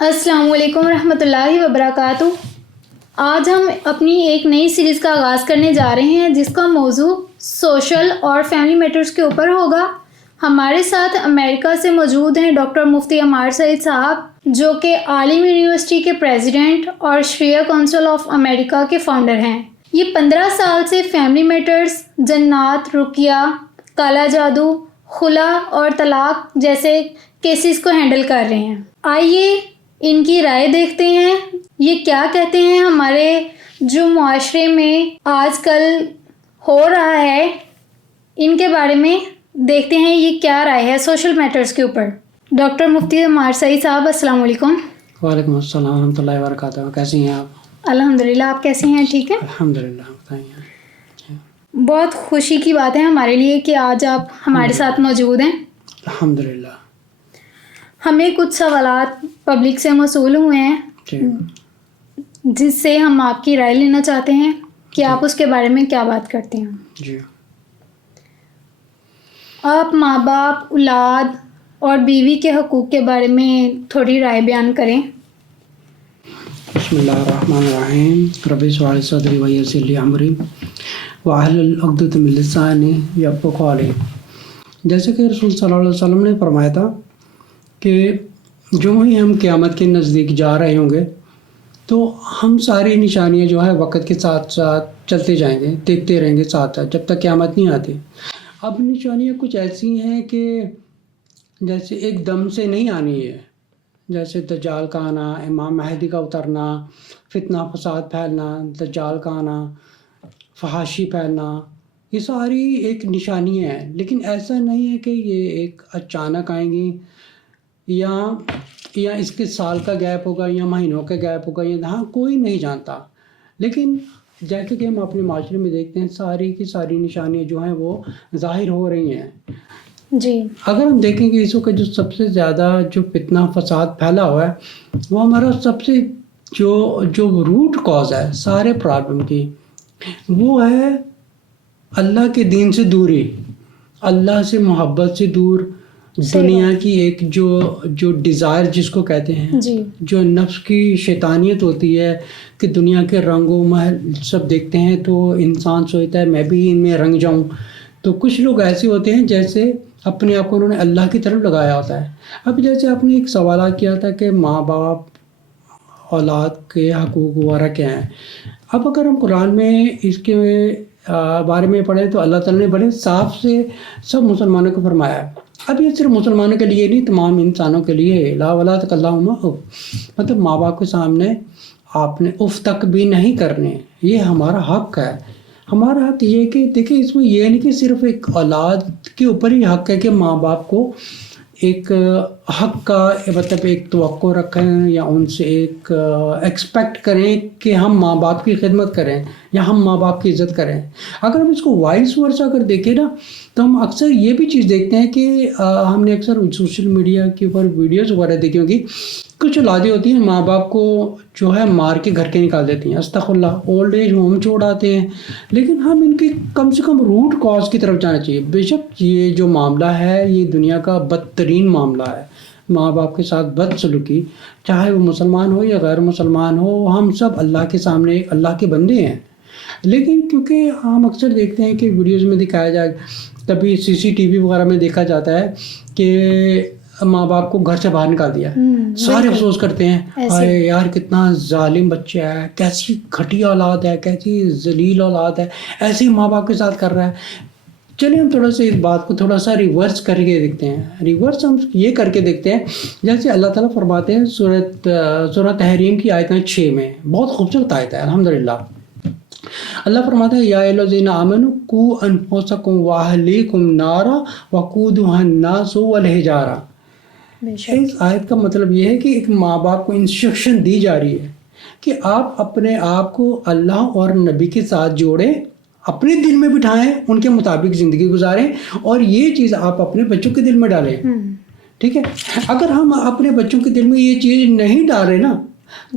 السلام علیکم ورحمۃ اللہ وبرکاتہ۔ آج ہم اپنی ایک نئی سیریز کا آغاز کرنے جا رہے ہیں جس کا موضوع سوشل اور فیملی میٹرز کے اوپر ہوگا۔ ہمارے ساتھ امریکہ سے موجود ہیں ڈاکٹر مفتی عمار سعید صاحب، جو کہ عالم یونیورسٹی کے پریزیڈنٹ اور شریعہ کونسل آف امریکہ کے فاؤنڈر ہیں۔ یہ 15 سال سے فیملی میٹرز، جنات، رقیہ، کالا جادو، خلا اور طلاق جیسے کیسز کو ہینڈل کر رہے ہیں۔ آئیے ان کی رائے دیکھتے ہیں، یہ کیا کہتے ہیں ہمارے جو معاشرے میں آج کل ہو رہا ہے ان کے بارے میں دیکھتے ہیں، یہ کیا رائے ہے سوشل میٹرز کے اوپر۔ ڈاکٹر مفتی عمار سعید صاحب، السلام علیکم۔ وعلیکم السلام ورحمۃ اللہ وبرکاتہ۔ کیسی ہیں آپ؟ الحمدللہ، آپ کیسے ہیں؟ ٹھیک ہے الحمدللہ، بتائیے۔ بہت خوشی کی بات ہے ہمارے لیے کہ آج آپ ہمارے ساتھ موجود ہیں۔ الحمدللہ۔ ہمیں کچھ سوالات پبلک سے موصول ہوئے ہیں جی جس سے ہم آپ کی رائے لینا چاہتے ہیں کہ آپ اس کے بارے میں کیا بات کرتے ہیں۔ جی آپ ماں باپ، اولاد اور بیوی کے حقوق کے بارے میں تھوڑی رائے بیان کریں۔ بسم اللہ الرحمن الرحیم۔ رب اشرح لی صدری ویسر لی امری واحلل عقدۃ من لسانی یفقہوا قولی۔ جیسے کہ رسول صلی اللہ علیہ وسلم نے فرمایا تھا کہ جو ہی ہم قیامت کے نزدیک جا رہے ہوں گے تو ہم ساری نشانیاں جو ہے وقت کے ساتھ ساتھ چلتے جائیں گے، دیکھتے رہیں گے ساتھ ساتھ جب تک قیامت نہیں آتی۔ اب نشانیاں کچھ ایسی ہیں کہ جیسے ایک دم سے نہیں آنی ہے، جیسے دجال کا آنا، امام مہدی کا اترنا، فتنہ فساد پھیلنا، دجال کا آنا، فحاشی پھیلنا، یہ ساری ایک نشانیاں ہیں۔ لیکن ایسا نہیں ہے کہ یہ ایک اچانک آئیں گی یا اس کے سال کا گیپ ہوگا یا مہینوں کا گیپ ہوگا، ہاں کوئی نہیں جانتا۔ لیکن جیسے کہ ہم اپنے معاشرے میں دیکھتے ہیں ساری کی ساری نشانیاں جو ہیں وہ ظاہر ہو رہی ہیں۔ جی، اگر ہم دیکھیں کہ اس وقت جو سب سے زیادہ جو فتنہ فساد پھیلا ہوا ہے وہ ہمارا سب سے جو روٹ کاز ہے سارے پرابلم کی، وہ ہے اللہ کے دین سے دوری، اللہ سے محبت سے دور، دنیا کی ایک جو ڈیزائر جس کو کہتے ہیں، جی، جو نفس کی شیطانیت ہوتی ہے کہ دنیا کے رنگ و محل سب دیکھتے ہیں تو انسان سوچتا ہے میں بھی ان میں رنگ جاؤں۔ تو کچھ لوگ ایسے ہوتے ہیں جیسے اپنے آپ کو انہوں نے اللہ کی طرف لگایا ہوتا ہے۔ اب جیسے آپ نے ایک سوال کیا تھا کہ ماں باپ، اولاد کے حقوق وغیرہ کیا ہیں۔ اب اگر ہم قرآن میں اس کے بارے میں پڑھیں تو اللہ تعالیٰ نے بڑے صاف سے سب مسلمانوں کو فرمایا ہے۔ اب یہ صرف مسلمانوں کے لیے نہیں، تمام انسانوں کے لیے، لا ولا تکلہما اف، مطلب ماں باپ کے سامنے آپ نے اف تک بھی نہیں کرنے، یہ ہمارا حق ہے۔ ہمارا حق یہ ہے کہ دیکھیں اس میں یہ نہیں کہ صرف ایک اولاد کے اوپر ہی حق ہے کہ ماں باپ کو ایک حق کا مطلب ایک توقع رکھیں یا ان سے ایک ایکسپیکٹ کریں کہ ہم ماں باپ کی خدمت کریں یا ہم ماں باپ کی عزت کریں۔ اگر ہم اس کو وائس ورسا اگر دیکھیں نا تو ہم اکثر یہ بھی چیز دیکھتے ہیں کہ ہم نے اکثر سوشل میڈیا کے اوپر ویڈیوز وغیرہ دیکھی ہوگی، کچھ اولادیں ہوتی ہیں ماں باپ کو جو ہے مار کے گھر کے نکال دیتی ہیں، استغفر اللہ، اولڈ ایج ہوم چھوڑ آتے ہیں۔ لیکن ہم ان کی کم سے کم روٹ کاز کی طرف جانا چاہیے۔ بے شک یہ جو معاملہ ہے یہ دنیا کا بدترین معاملہ ہے، ماں باپ کے ساتھ بد سلوکی، چاہے وہ مسلمان ہو یا غیر مسلمان ہو، ہم سب اللہ کے سامنے اللہ کے بندے ہیں۔ لیکن کیونکہ ہم اکثر دیکھتے ہیں کہ ویڈیوز میں دکھایا جائے، کبھی CCTV وغیرہ میں دیکھا جاتا ہے کہ ماں باپ کو گھر سے باہر نکال دیا، سارے افسوس کرتے ہیں ہائے یار کتنا ظالم بچہ ہے، کیسی گھٹیا اولاد ہے، کیسی ذلیل اولاد ہے، ایسے ہی ماں باپ کے ساتھ کر رہا ہے۔ چلیے ہم تھوڑا سا اس بات کو تھوڑا سا ریورس کر کے دیکھتے ہیں۔ ریورس ہم یہ کر کے دیکھتے ہیں جیسے اللہ تعالیٰ فرماتے ہیں سورۃ تحریم کی آیت 6 میں، بہت خوبصورت آیت ہے الحمدللہ۔ اللہ فرماتا ہے یا الذین آمنوا قوا انفسکم واہلیکم نارا وقودھا الناس والحجارہ۔ اس آیت کا مطلب یہ ہے کہ ایک ماں باپ کو انسٹرکشن دی جا رہی ہے کہ آپ اپنے آپ کو اللہ اور نبی کے ساتھ جوڑیں، اپنے دل میں بٹھائیں، ان کے مطابق زندگی گزاریں، اور یہ چیز آپ اپنے بچوں کے دل میں ڈالیں۔ ٹھیک ہے، اگر ہم اپنے بچوں کے دل میں یہ چیز نہیں ڈال رہے نا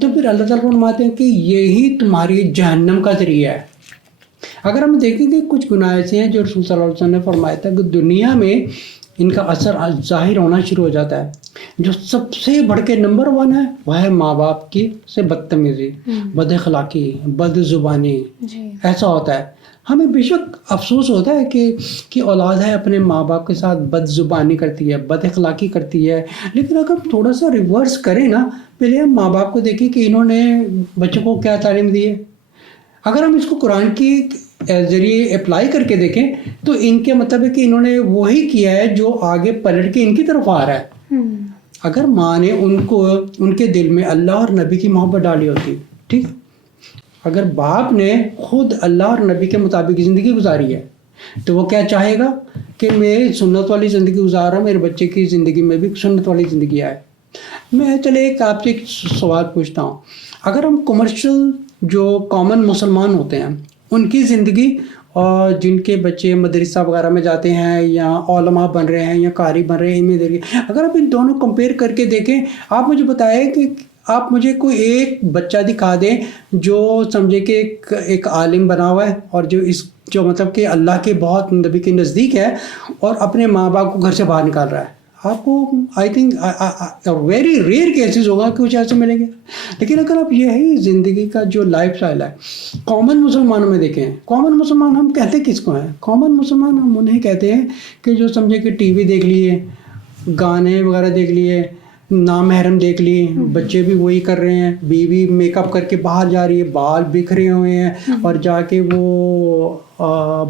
تو پھر اللہ تعالیٰ فرماتے ہیں کہ یہی تمہاری جہنم کا ذریعہ ہے۔ اگر ہم دیکھیں کہ کچھ گناہ ایسے ہیں جو رسول صلی اللہ علیہ وسلم نے فرمایا تھا کہ دنیا میں ان کا اثر ظاہر ہونا شروع ہو جاتا ہے. جو سب سے بڑھ کے نمبر 1 ہے وہ ہے ماں باپ کی سے بدتمیزی، بد اخلاقی، بد زبانی. ایسا ہوتا ہے. ہمیں بے شک افسوس ہوتا ہے کہ اولاد ہے اپنے ماں باپ کے ساتھ بد زبانی کرتی ہے، بد اخلاقی کرتی ہے. لیکن اگر ہم تھوڑا سا ریورس کریں نا، پہلے ہم ماں باپ کو دیکھیں کہ انہوں نے بچوں کو کیا تعلیم دی ہے. اگر ہم اس کو قرآن کی ذریعے اپلائی کر کے دیکھیں تو ان کے مطلب ہے کہ انہوں نے وہی کیا ہے جو آگے پلٹ کے ان کی طرف آ رہا ہے. اگر ماں نے ان کے دل میں اللہ اور نبی کی محبت ڈالی ہوتی، ٹھیک، اگر باپ نے خود اللہ اور نبی کے مطابق زندگی گزاری ہے تو وہ کیا چاہے گا کہ میں سنت والی زندگی گزار رہا ہوں، میرے بچے کی زندگی میں بھی سنت والی زندگی آئے. میں چلے آپ سے ایک سوال پوچھتا ہوں. اگر ہم کمرشل جو کامن مسلمان ہوتے ہیں ان کی زندگی اور جن کے بچے مدرسہ وغیرہ میں جاتے ہیں یا علماء بن رہے ہیں یا قاری بن رہے ہیں، اگر آپ ان دونوں کمپیئر کر کے دیکھیں، آپ مجھے بتائیں کہ آپ مجھے کوئی ایک بچہ دکھا دیں جو سمجھے کہ ایک عالم بنا ہوا ہے اور جو مطلب کہ اللہ کے بہت نبی کے نزدیک ہے اور اپنے ماں باپ کو گھر سے باہر نکال رہا ہے. آپ کو I think very rare cases ہوگا کہ کچھ ایسے ملیں گے. لیکن اگر آپ یہی زندگی کا جو لائف اسٹائل ہے کامن مسلمانوں میں دیکھیں، کامن مسلمان ہم کہتے کس کو ہیں؟ کامن مسلمان ہم انہیں کہتے ہیں کہ جو سمجھے کہ ٹی وی دیکھ لیے، گانے وغیرہ دیکھ لیے، نامحرم دیکھ لیے، بچے بھی وہی کر رہے ہیں، بیوی میک اپ کر کے باہر جا رہی ہے، بال بکھرے ہوئے ہیں اور جا کے وہ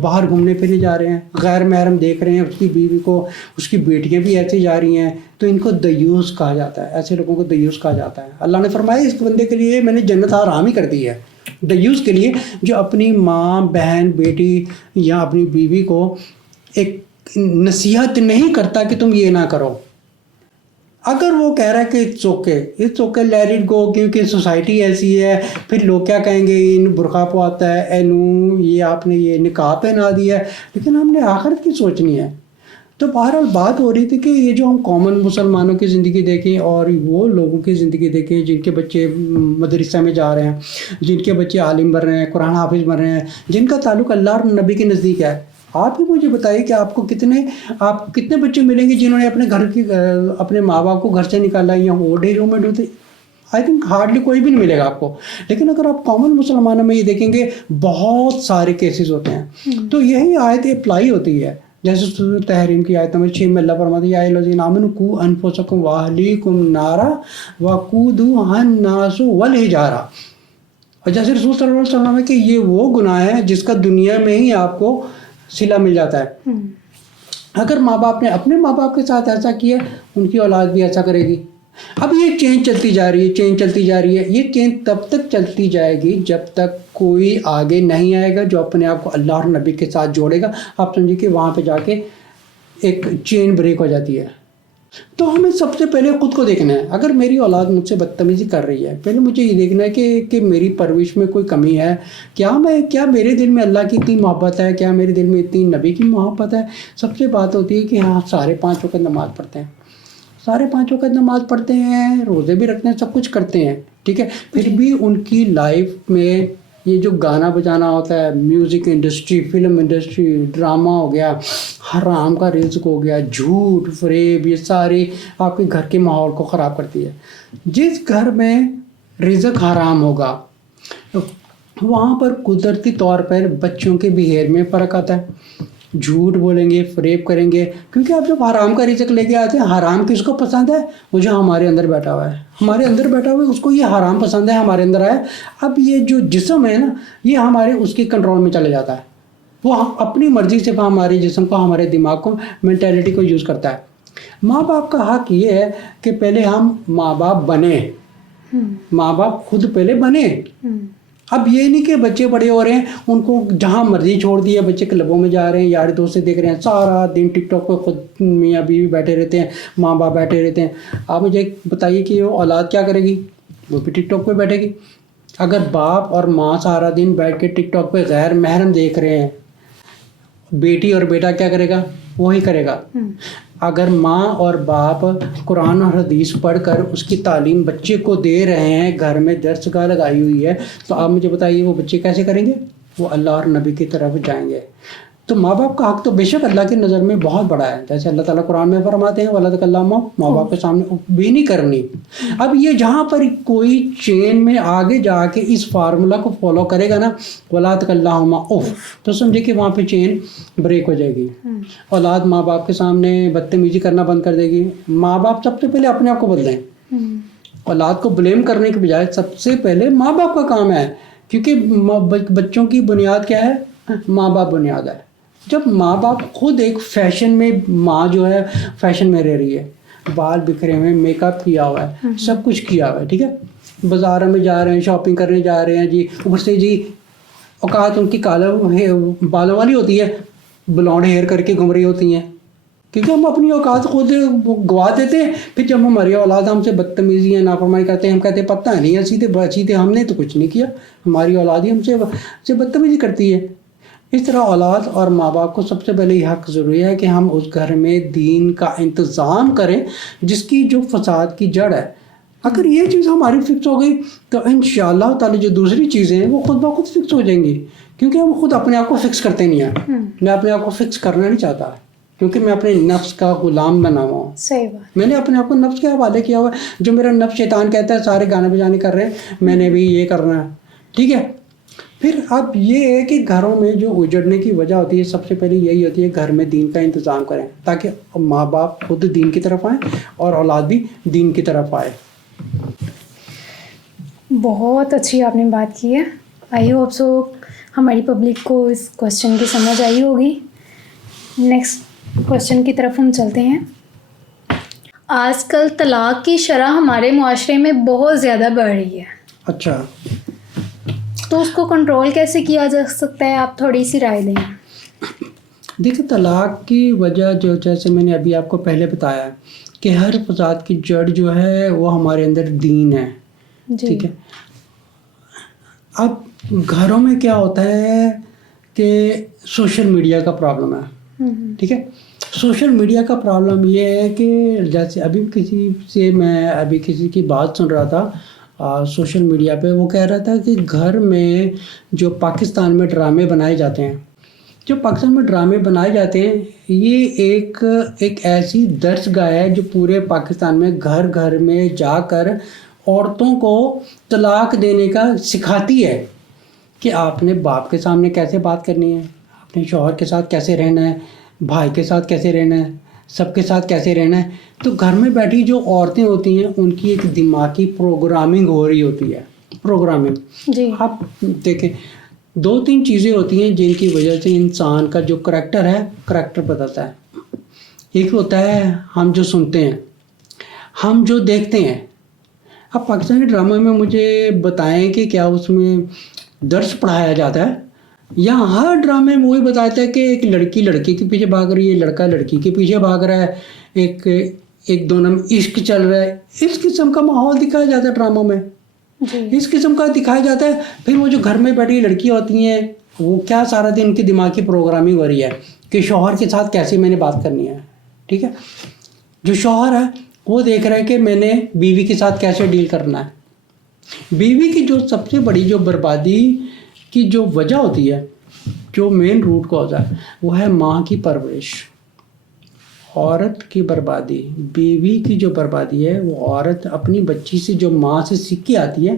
باہر گھومنے پھرنے جا رہے ہیں، غیر محرم دیکھ رہے ہیں اس کی بیوی کو، اس کی بیٹیاں بھی ایسے جا رہی ہیں. تو ان کو دیوس کہا جاتا ہے، ایسے لوگوں کو دیوس کہا جاتا ہے. اللہ نے فرمایا اس بندے کے لیے میں نے جنت حرام ہی کر دی ہے. دیوس کے لیے جو اپنی ماں، بہن، بیٹی یا اپنی بیوی کو ایک نصیحت نہیں کرتا کہ تم یہ نہ کرو. اگر وہ کہہ رہا ہے کہ it's okay let it go, کیونکہ سوسائٹی ایسی ہے، پھر لوگ کیا کہیں گے، ان برقع پہ آتا ہے، اے نو یہ آپ نے یہ نقاب پہنا دیا ہے. لیکن ہم نے آخرت کی سوچنی ہے. تو بہرحال بات ہو رہی تھی کہ یہ جو ہم کامن مسلمانوں کی زندگی دیکھیں اور وہ لوگوں کی زندگی دیکھیں جن کے بچے مدرسہ میں جا رہے ہیں، جن کے بچے عالم بن رہے ہیں، قرآن حافظ بن رہے ہیں، جن کا تعلق اللہ اور نبی کے نزدیک ہے. آپ ہی مجھے بتائیے کہ آپ کو کتنے بچے ملیں گے جنہوں نے اپنے ماں باپ کو گھر سے نکالا یا وہ ڈے رومنٹ ہوتے؟ آئی تھنک ہارڈلی کوئی بھی نہیں ملے گا آپ کو. لیکن اگر آپ کامن مسلمانوں میں یہ دیکھیں گے بہت سارے کیسز ہوتے ہیں. تو یہی آیت اپلائی ہوتی ہے. جیسے سورۃ تحریم کی آیت نمبر 6 میں اللہ فرماتے ہیں یا ایھا الذین آمنوا قوا انفسکم واہلیکم نارا وقودھا الناس والحجارہ. اور جیسے رسول صلی اللہ علیہ وسلم ہے کہ یہ وہ گناہ ہے جس کا دنیا میں ہی آپ کو صلہ مل جاتا ہے. اگر ماں باپ نے اپنے ماں باپ کے ساتھ ایسا کیا ان کی اولاد بھی ایسا کرے گی. اب یہ چین چلتی جا رہی ہے. یہ چین تب تک چلتی جائے گی جب تک کوئی آگے نہیں آئے گا جو اپنے آپ کو اللہ اور نبی کے ساتھ جوڑے گا. آپ سمجھیے کہ وہاں پہ جا کے ایک چین بریک ہو جاتی ہے. تو ہمیں سب سے پہلے خود کو دیکھنا ہے. اگر میری اولاد مجھ سے بدتمیزی کر رہی ہے، پہلے مجھے یہ دیکھنا ہے کہ میری پرورش میں کوئی کمی ہے. کیا میرے دل میں اللہ کی اتنی محبت ہے؟ کیا میرے دل میں اتنی نبی کی محبت ہے؟ سب سے بات ہوتی ہے کہ ہاں سارے 5 وقت نماز پڑھتے ہیں، سارے 5 وقت نماز پڑھتے ہیں، روزے بھی رکھتے ہیں، سب کچھ کرتے ہیں، ٹھیک ہے. پھر بھی ان کی لائف میں یہ جو گانا بجانا ہوتا ہے، music industry, film industry, drama ہو گیا، حرام کا رزق ہو گیا، جھوٹ فریب، یہ ساری آپ کے گھر کے ماحول کو خراب کرتی ہے. جس گھر میں رزق حرام ہوگا وہاں پر قدرتی طور پر بچوں کے بیہیویئر میں فرق آتا ہے. جھوٹ بولیں گے، فریب کریں گے، کیونکہ آپ جب حرام کا رزق لے کے آتے ہیں، حرام کس کو پسند ہے؟ وہ جو ہمارے اندر بیٹھا ہوا ہے، اس کو یہ حرام پسند ہے، ہمارے اندر آیا. اب یہ جو جسم ہے نا، یہ ہمارے اس کے کنٹرول میں چلے جاتا ہے. وہ اپنی مرضی سے ہمارے جسم کو، ہمارے دماغ کو، مینٹیلٹی کو یوز کرتا ہے. ماں باپ کا حق یہ ہے کہ پہلے ہم ماں باپ بنے، ماں باپ خود پہلے بنے. اب یہ نہیں کہ بچے بڑے ہو رہے ہیں ان کو جہاں مرضی چھوڑ دیا، بچے کلبوں میں جا رہے ہیں، یار دوست سے دیکھ رہے ہیں، سارا دن ٹک ٹاک پہ خود میاں بیوی بیٹھے رہتے ہیں، ماں باپ بیٹھے رہتے ہیں. آپ مجھے بتائیے کہ وہ اولاد کیا کرے گی؟ وہ بھی ٹک ٹاک پہ بیٹھے گی. اگر باپ اور ماں سارا دن بیٹھ کے ٹک ٹاک پہ غیر محرم دیکھ رہے ہیں، بیٹی اور بیٹا کیا کرے گا؟ وہی کرے گا. اگر ماں اور باپ قرآن اور حدیث پڑھ کر اس کی تعلیم بچے کو دے رہے ہیں، گھر میں درسگاہ لگائی ہوئی ہے، تو آپ مجھے بتائیے وہ بچے کیسے کریں گے؟ وہ اللہ اور نبی کی طرف جائیں گے. تو ماں باپ کا حق تو بے شک اللہ کی نظر میں بہت بڑا ہے. جیسے اللہ تعالیٰ قرآن میں فرماتے ہیں وَلَا تَكَلَّمُوا، ماں باپ کے سامنے اف بھی نہیں کرنی. اب یہ جہاں پر کوئی چین میں آگے جا کے اس فارمولا کو فالو کرے گا نا وَلَا تَكَلَّمُوا اف، تو سمجھے کہ وہاں پہ چین بریک ہو جائے گی. اولاد ماں باپ کے سامنے بدتمیزی کرنا بند کر دے گی. ماں باپ سب سے پہلے اپنے آپ کو بدلیں. اولاد کو بلیم کرنے کے بجائے سب سے پہلے ماں باپ کا کام ہے، کیونکہ بچوں کی بنیاد کیا ہے؟ ماں باپ بنیاد ہے. جب ماں باپ خود ایک فیشن میں، ماں جو ہے فیشن میں رہ رہی ہے، بال بکھرے ہوئے، میک اپ کیا ہوا ہے، سب کچھ کیا ہوا ہے، ٹھیک ہے، بازاروں میں جا رہے ہیں، شاپنگ کرنے جا رہے ہیں جی، اوپر سے جی اوقات ان کی بالوں والی ہوتی ہے، بلونڈ ہیئر کر کے گھوم رہی ہوتی ہیں، کیونکہ ہم اپنی اوقات خود گوا دیتے ہیں. پھر جب ہماری اولاد ہم سے بدتمیزی ہیں، نافرمانی کرتے ہیں، ہم کہتے ہیں پتہ نہیں سیدھے ہم نے تو کچھ نہیں کیا، ہماری اولاد ہی ہم سے بدتمیزی کرتی ہے. اس طرح اولاد اور ماں باپ کو سب سے پہلے یہ حق ضروری ہے کہ ہم اس گھر میں دین کا انتظام کریں جس کی جو فساد کی جڑ ہے. اگر یہ چیز ہماری فکس ہو گئی تو انشاءاللہ تعالی جو دوسری چیزیں ہیں وہ خود بخود فکس ہو جائیں گی، کیونکہ ہم خود اپنے آپ کو فکس کرتے نہیں ہیں. میں اپنے آپ کو فکس کرنا نہیں چاہتا، کیونکہ میں اپنے نفس کا غلام بنا ہوا ہوں. صحیح بات. میں نے اپنے آپ کو نفس کے حوالے کیا ہوا ہے. جو میرا نفس شیطان کہتا ہے سارے گانے بجانے کر رہے ہیں، میں نے بھی یہ کرنا ہے، ٹھیک ہے. پھر اب یہ ہے کہ گھروں میں جو اجڑنے کی وجہ ہوتی ہے سب سے پہلے یہی ہوتی ہے گھر میں دین کا انتظام کریں تاکہ ماں باپ خود دین کی طرف آئیں اور اولاد بھی دین کی طرف آئے. بہت اچھی آپ نے بات کی ہے. آئی ہوپ سو ہماری پبلک کو اس کوشچن کی سمجھ آئی ہوگی. نیکسٹ کوشچن کی طرف ہم چلتے ہیں. آج کل طلاق کی شرح ہمارے معاشرے میں بہت زیادہ بڑھ رہی ہے. اچھا، تو اس کو کنٹرول کیسے کیا جا سکتا ہے؟ آپ تھوڑی سی رائے دیں. دیکھیں طلاق کی وجہ جو جیسے میں نے ابھی آپ کو پہلے بتایا کہ ہر فساد کی جڑ جو ہے وہ ہمارے اندر دین ہے، ٹھیک ہے. اب گھروں میں کیا ہوتا ہے کہ سوشل میڈیا کا پرابلم ہے، ٹھیک ہے. سوشل میڈیا کا پرابلم یہ ہے کہ جیسے ابھی کسی کی بات سن رہا تھا سوشل میڈیا پہ، وہ کہہ رہا تھا کہ گھر میں جو پاکستان میں ڈرامے بنائے جاتے ہیں، یہ ایک ایسی درس گاہ ہے جو پورے پاکستان میں گھر گھر میں جا کر عورتوں کو طلاق دینے کا سکھاتی ہے کہ آپ نے باپ کے سامنے کیسے بات کرنی ہے، اپنے شوہر کے ساتھ کیسے رہنا ہے، بھائی کے ساتھ کیسے رہنا ہے، سب کے ساتھ کیسے رہنا ہے. تو گھر میں بیٹھی جو عورتیں ہوتی ہیں ان کی ایک دماغی پروگرامنگ ہو رہی ہوتی ہے. جی، آپ دیکھیں 2-3 چیزیں ہوتی ہیں جن کی وجہ سے انسان کا جو کریکٹر بدلتا ہے. ایک ہوتا ہے ہم جو سنتے ہیں، ہم جو دیکھتے ہیں. اب پاکستانی ڈرامہ میں مجھے بتائیں کہ کیا اس میں درس پڑھایا جاتا ہے؟ یا ہر ڈرامے میں وہی بتاتا ہے کہ ایک لڑکی لڑکی کے پیچھے بھاگ رہی ہے، لڑکا لڑکی کے پیچھے بھاگ رہا ہے، ایک دونوں میں عشق چل رہا ہے. اس قسم کا ماحول دکھایا جاتا ہے ڈراموں میں، اس قسم کا دکھایا جاتا ہے. پھر وہ جو گھر میں بیٹھی لڑکیاں ہوتی ہیں وہ کیا سارا دن ان کی دماغ کی پروگرامنگ ہو رہی ہے کہ شوہر کے ساتھ کیسے میں نے بات کرنی ہے، ٹھیک ہے. جو شوہر ہے وہ دیکھ رہا ہے کہ میں نے بیوی کے ساتھ کیسے ڈیل کرنا ہے. بیوی کی جو سب سے بڑی جو بربادی کی جو وجہ ہوتی ہے، جو مین روٹ کاز ہے، وہ ہے ماں کی پرورش. عورت کی بربادی، بیوی کی جو بربادی ہے، وہ عورت اپنی بچی سے جو ماں سے سیکھ کے آتی ہے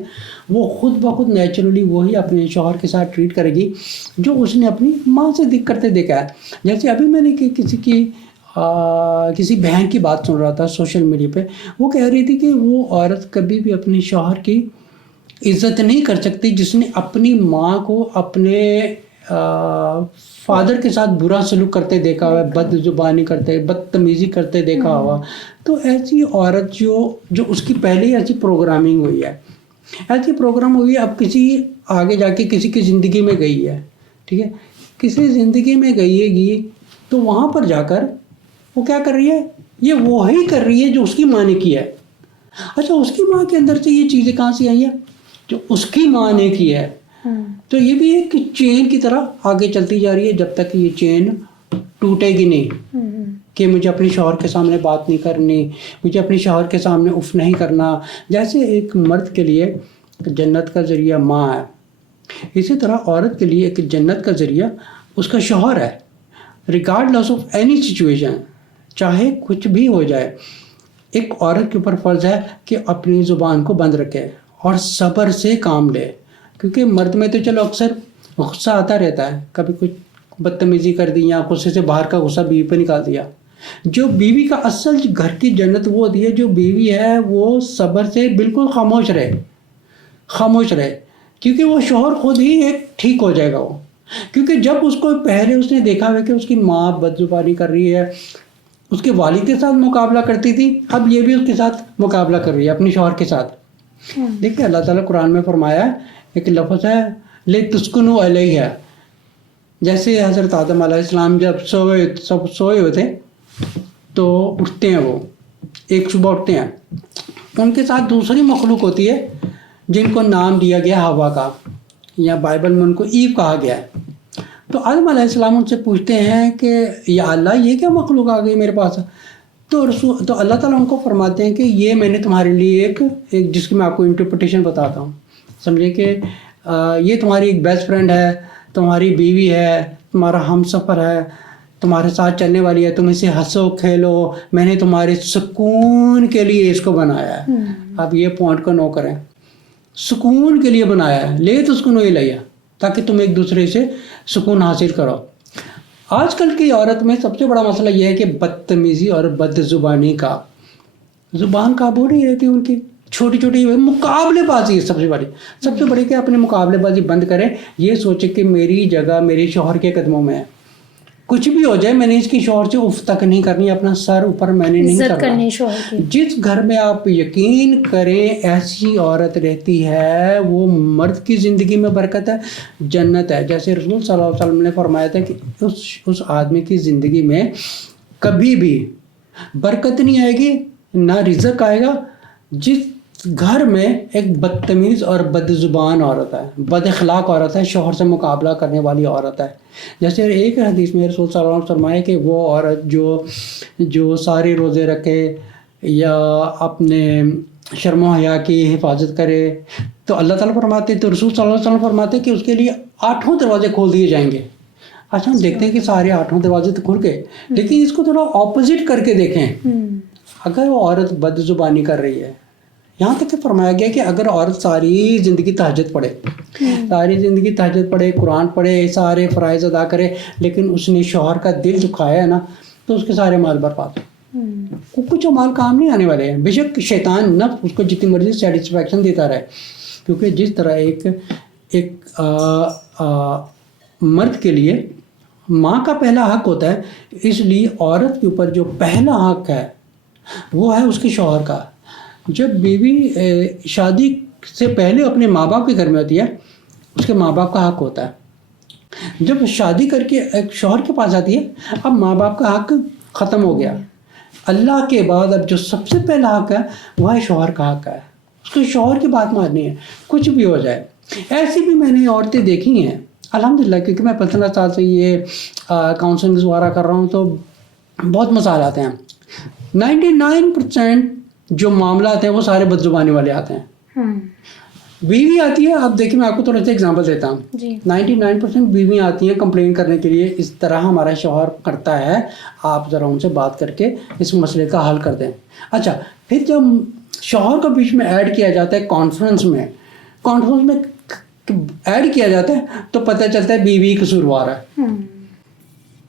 وہ خود بخود نیچرلی وہی اپنے شوہر کے ساتھ ٹریٹ کرے گی جو اس نے اپنی ماں سے کرتے دیکھا ہے. جیسے ابھی میں نے کسی بہن کی بات سن رہا تھا سوشل میڈیا پہ، وہ کہہ رہی تھی کہ وہ عورت کبھی بھی اپنے شوہر کی عزت نہیں کر سکتی جس نے اپنی ماں کو اپنے فادر کے ساتھ برا سلوک کرتے دیکھا ہوا ہے، بد زبانی کرتے، بدتمیزی کرتے دیکھا ہوا. تو ایسی عورت جو اس کی پہلے ہی ایسی پروگرامنگ ہوئی ہے، اب کسی آگے جا کے کسی کی زندگی میں گئی ہے، ٹھیک ہے، کسی زندگی میں گئی تو وہاں پر جا کر وہ کیا کر رہی ہے؟ یہ وہی کر رہی ہے جو اس کی ماں نے کیا ہے. اچھا، اس کی ماں کے اندر سے یہ چیزیں کہاں سے آئی ہیں؟ جو اس کی ماں نے کی ہے. تو یہ بھی ایک چین کی طرح آگے چلتی جا رہی ہے جب تک یہ چین ٹوٹے گی نہیں کہ مجھے اپنے شوہر کے سامنے بات نہیں کرنی، مجھے اپنے شوہر کے سامنے اف نہیں کرنا. جیسے ایک مرد کے لیے جنت کا ذریعہ ماں ہے، اسی طرح عورت کے لیے ایک جنت کا ذریعہ اس کا شوہر ہے. ریگارڈلیس آف اینی سچویشن، چاہے کچھ بھی ہو جائے، ایک عورت کے اوپر فرض ہے کہ اپنی زبان کو بند رکھے اور صبر سے کام لے. کیونکہ مرد میں تو چلو اکثر غصہ آتا رہتا ہے، کبھی کچھ بدتمیزی کر دی یا غصے سے باہر کا غصہ بیوی پہ نکال دیا. جو بیوی کا اصل گھر کی جنت وہ ہوتی ہے جو بیوی ہے وہ صبر سے بالکل خاموش رہے، کیونکہ وہ شوہر خود ہی ایک ٹھیک ہو جائے گا. وہ کیونکہ جب اس کو پہلے اس نے دیکھا ہوا کہ اس کی ماں بدزبانی کر رہی ہے، اس کے والد کے ساتھ مقابلہ کرتی تھی، اب یہ بھی اس کے ساتھ مقابلہ کر رہی ہے اپنے شوہر کے ساتھ. دیکھیں اللہ تعالیٰ قرآن میں فرمایا ایک لفظ ہے لِتُسْكُنُوا عَلَيْهَا. جیسے حضرت آدم علیہ السلام جب سوئے ہوئے تھے تو اٹھتے ہیں، وہ ایک صبح اٹھتے ہیں، ان کے ساتھ دوسری مخلوق ہوتی ہے جن کو نام دیا گیا ہوا کا، یا بائبل میں ان کو ایو کہا گیا ہے. تو آدم علیہ السلام ان سے پوچھتے ہیں کہ یا اللہ یہ کیا مخلوق آ گئی میرے پاس؟ تو اللہ تعالیٰ ان کو فرماتے ہیں کہ یہ میں نے تمہارے لیے ایک جس کی میں آپ کو انٹرپریٹیشن بتاتا ہوں. سمجھے کہ یہ تمہاری ایک بیسٹ فرینڈ ہے، تمہاری بیوی ہے، تمہارا ہم سفر ہے، تمہارے ساتھ چلنے والی ہے، تم اسے ہنسو کھیلو، میں نے تمہارے سکون کے لیے اس کو بنایا ہے. اب یہ پوائنٹ کو نو کریں، سکون کے لیے بنایا ہے، لے تو سکون ہی لیا تاکہ تم ایک دوسرے سے سکون حاصل کرو. آج کل کی عورت میں سب سے بڑا مسئلہ یہ ہے کہ بدتمیزی اور بد زبانی کا، زبان قابو نہیں رہتی ان کی، چھوٹی چھوٹی مقابلے بازی ہے سب سے بڑی کہ اپنے مقابلے بازی بند کریں. یہ سوچے کہ میری جگہ میرے شوہر کے قدموں میں ہے، کچھ بھی ہو جائے میں نے اس کی شوہر سے اف تک نہیں کرنی، اپنا سر اوپر میں نے نہیں کرنا. جس گھر میں آپ یقین کریں ایسی عورت رہتی ہے وہ مرد کی زندگی میں برکت ہے، جنت ہے. جیسے رسول صلی اللہ علیہ وسلم نے فرمایا تھا کہ اس آدمی کی زندگی میں کبھی بھی برکت نہیں آئے گی، نہ رزق آئے گا جس گھر میں ایک بدتمیز اور بد زبان عورت ہے، بد اخلاق عورت ہے، شوہر سے مقابلہ کرنے والی عورت ہے. جیسے ایک حدیث میں رسول صلی اللہ علیہ وسلم فرمایا کہ وہ عورت جو سارے روزے رکھے یا اپنے شرم و حیا کی حفاظت کرے، تو اللہ تعالیٰ فرماتے، تو رسول صلی اللہ علیہ وسلم فرماتے کہ اس کے لیے 8 دروازے کھول دیے جائیں گے. اچھا ہم دیکھتے ہیں کہ سارے 8 دروازے تو کھل گئے، لیکن اس کو تھوڑا اپوزٹ کر کے دیکھیں. اگر وہ عورت بد زبانی کر رہی ہے، یہاں تک کہ فرمایا گیا کہ اگر عورت ساری زندگی تہجد پڑھے، قرآن پڑھے، سارے فرائض ادا کرے، لیکن اس نے شوہر کا دل دکھایا ہے نا، تو اس کے سارے مال برباد، کچھ مال کام نہیں آنے والے ہیں. بے شک شیطان نفس اس کو جتنی مرضی سیٹسفیکشن دیتا رہے، کیونکہ جس طرح ایک مرد کے لیے ماں کا پہلا حق ہوتا ہے، اس لیے عورت کے اوپر جو پہلا حق ہے وہ ہے اس کے شوہر کا. جب بیوی شادی سے پہلے اپنے ماں باپ کے گھر میں ہوتی ہے، اس کے ماں باپ کا حق ہوتا ہے. جب شادی کر کے ایک شوہر کے پاس آتی ہے، اب ماں باپ کا حق ختم ہو گیا. اللہ کے بعد اب جو سب سے پہلا حق ہے وہ ہے شوہر کا حق ہے. اس کو شوہر کی بات ماننی ہے، کچھ بھی ہو جائے. ایسی بھی میں نے عورتیں دیکھی ہیں الحمدللہ، کیونکہ میں 15 سال سے یہ کاؤنسلنگ وغیرہ کر رہا ہوں تو بہت مسائل آتے ہیں. 99% جو معاملات ہیں وہ سارے بد زبانی والے آتے ہیں. بیوی آتی ہے، اب دیکھیں میں آپ کو تھوڑا سا ایگزامپل دیتا ہوں. 99% بیویاں آتی ہیں کمپلین کرنے کے لیے، اس طرح ہمارا شوہر کرتا ہے، آپ ذرا ان سے بات کر کے اس مسئلے کا حل کر دیں. اچھا پھر جب شوہر کو بیچ میں ایڈ کیا جاتا ہے کانفرنس میں ایڈ کیا جاتا ہے تو پتہ چلتا ہے بیوی قصوروار ہے.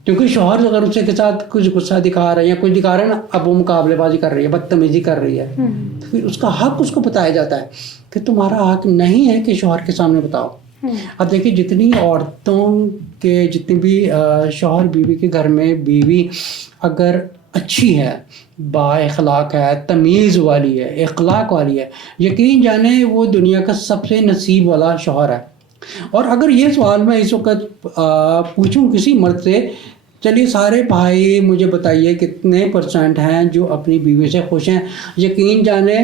کیونکہ شوہر اگر اس کے ساتھ کچھ غصہ دکھا رہا ہے یا کچھ دکھا رہا ہے نا، اب وہ مقابلے بازی کر رہی ہے، بدتمیزی کر رہی ہے، تو پھر اس کا حق اس کو بتایا جاتا ہے کہ تمہارا حق نہیں ہے کہ شوہر کے سامنے بتاؤ. اب دیکھیں جتنی عورتوں کے جتنی بھی شوہر بیوی کے گھر میں بیوی اگر اچھی ہے، با اخلاق ہے، تمیز والی ہے، اخلاق والی ہے، یقین جانے وہ دنیا کا سب سے نصیب والا شوہر ہے. اور اگر یہ سوال میں اس وقت پوچھوں کسی مرد سے، چلیے سارے بھائی مجھے بتائیے کتنے % ہیں جو اپنی بیوی سے خوش ہیں، یقین جانے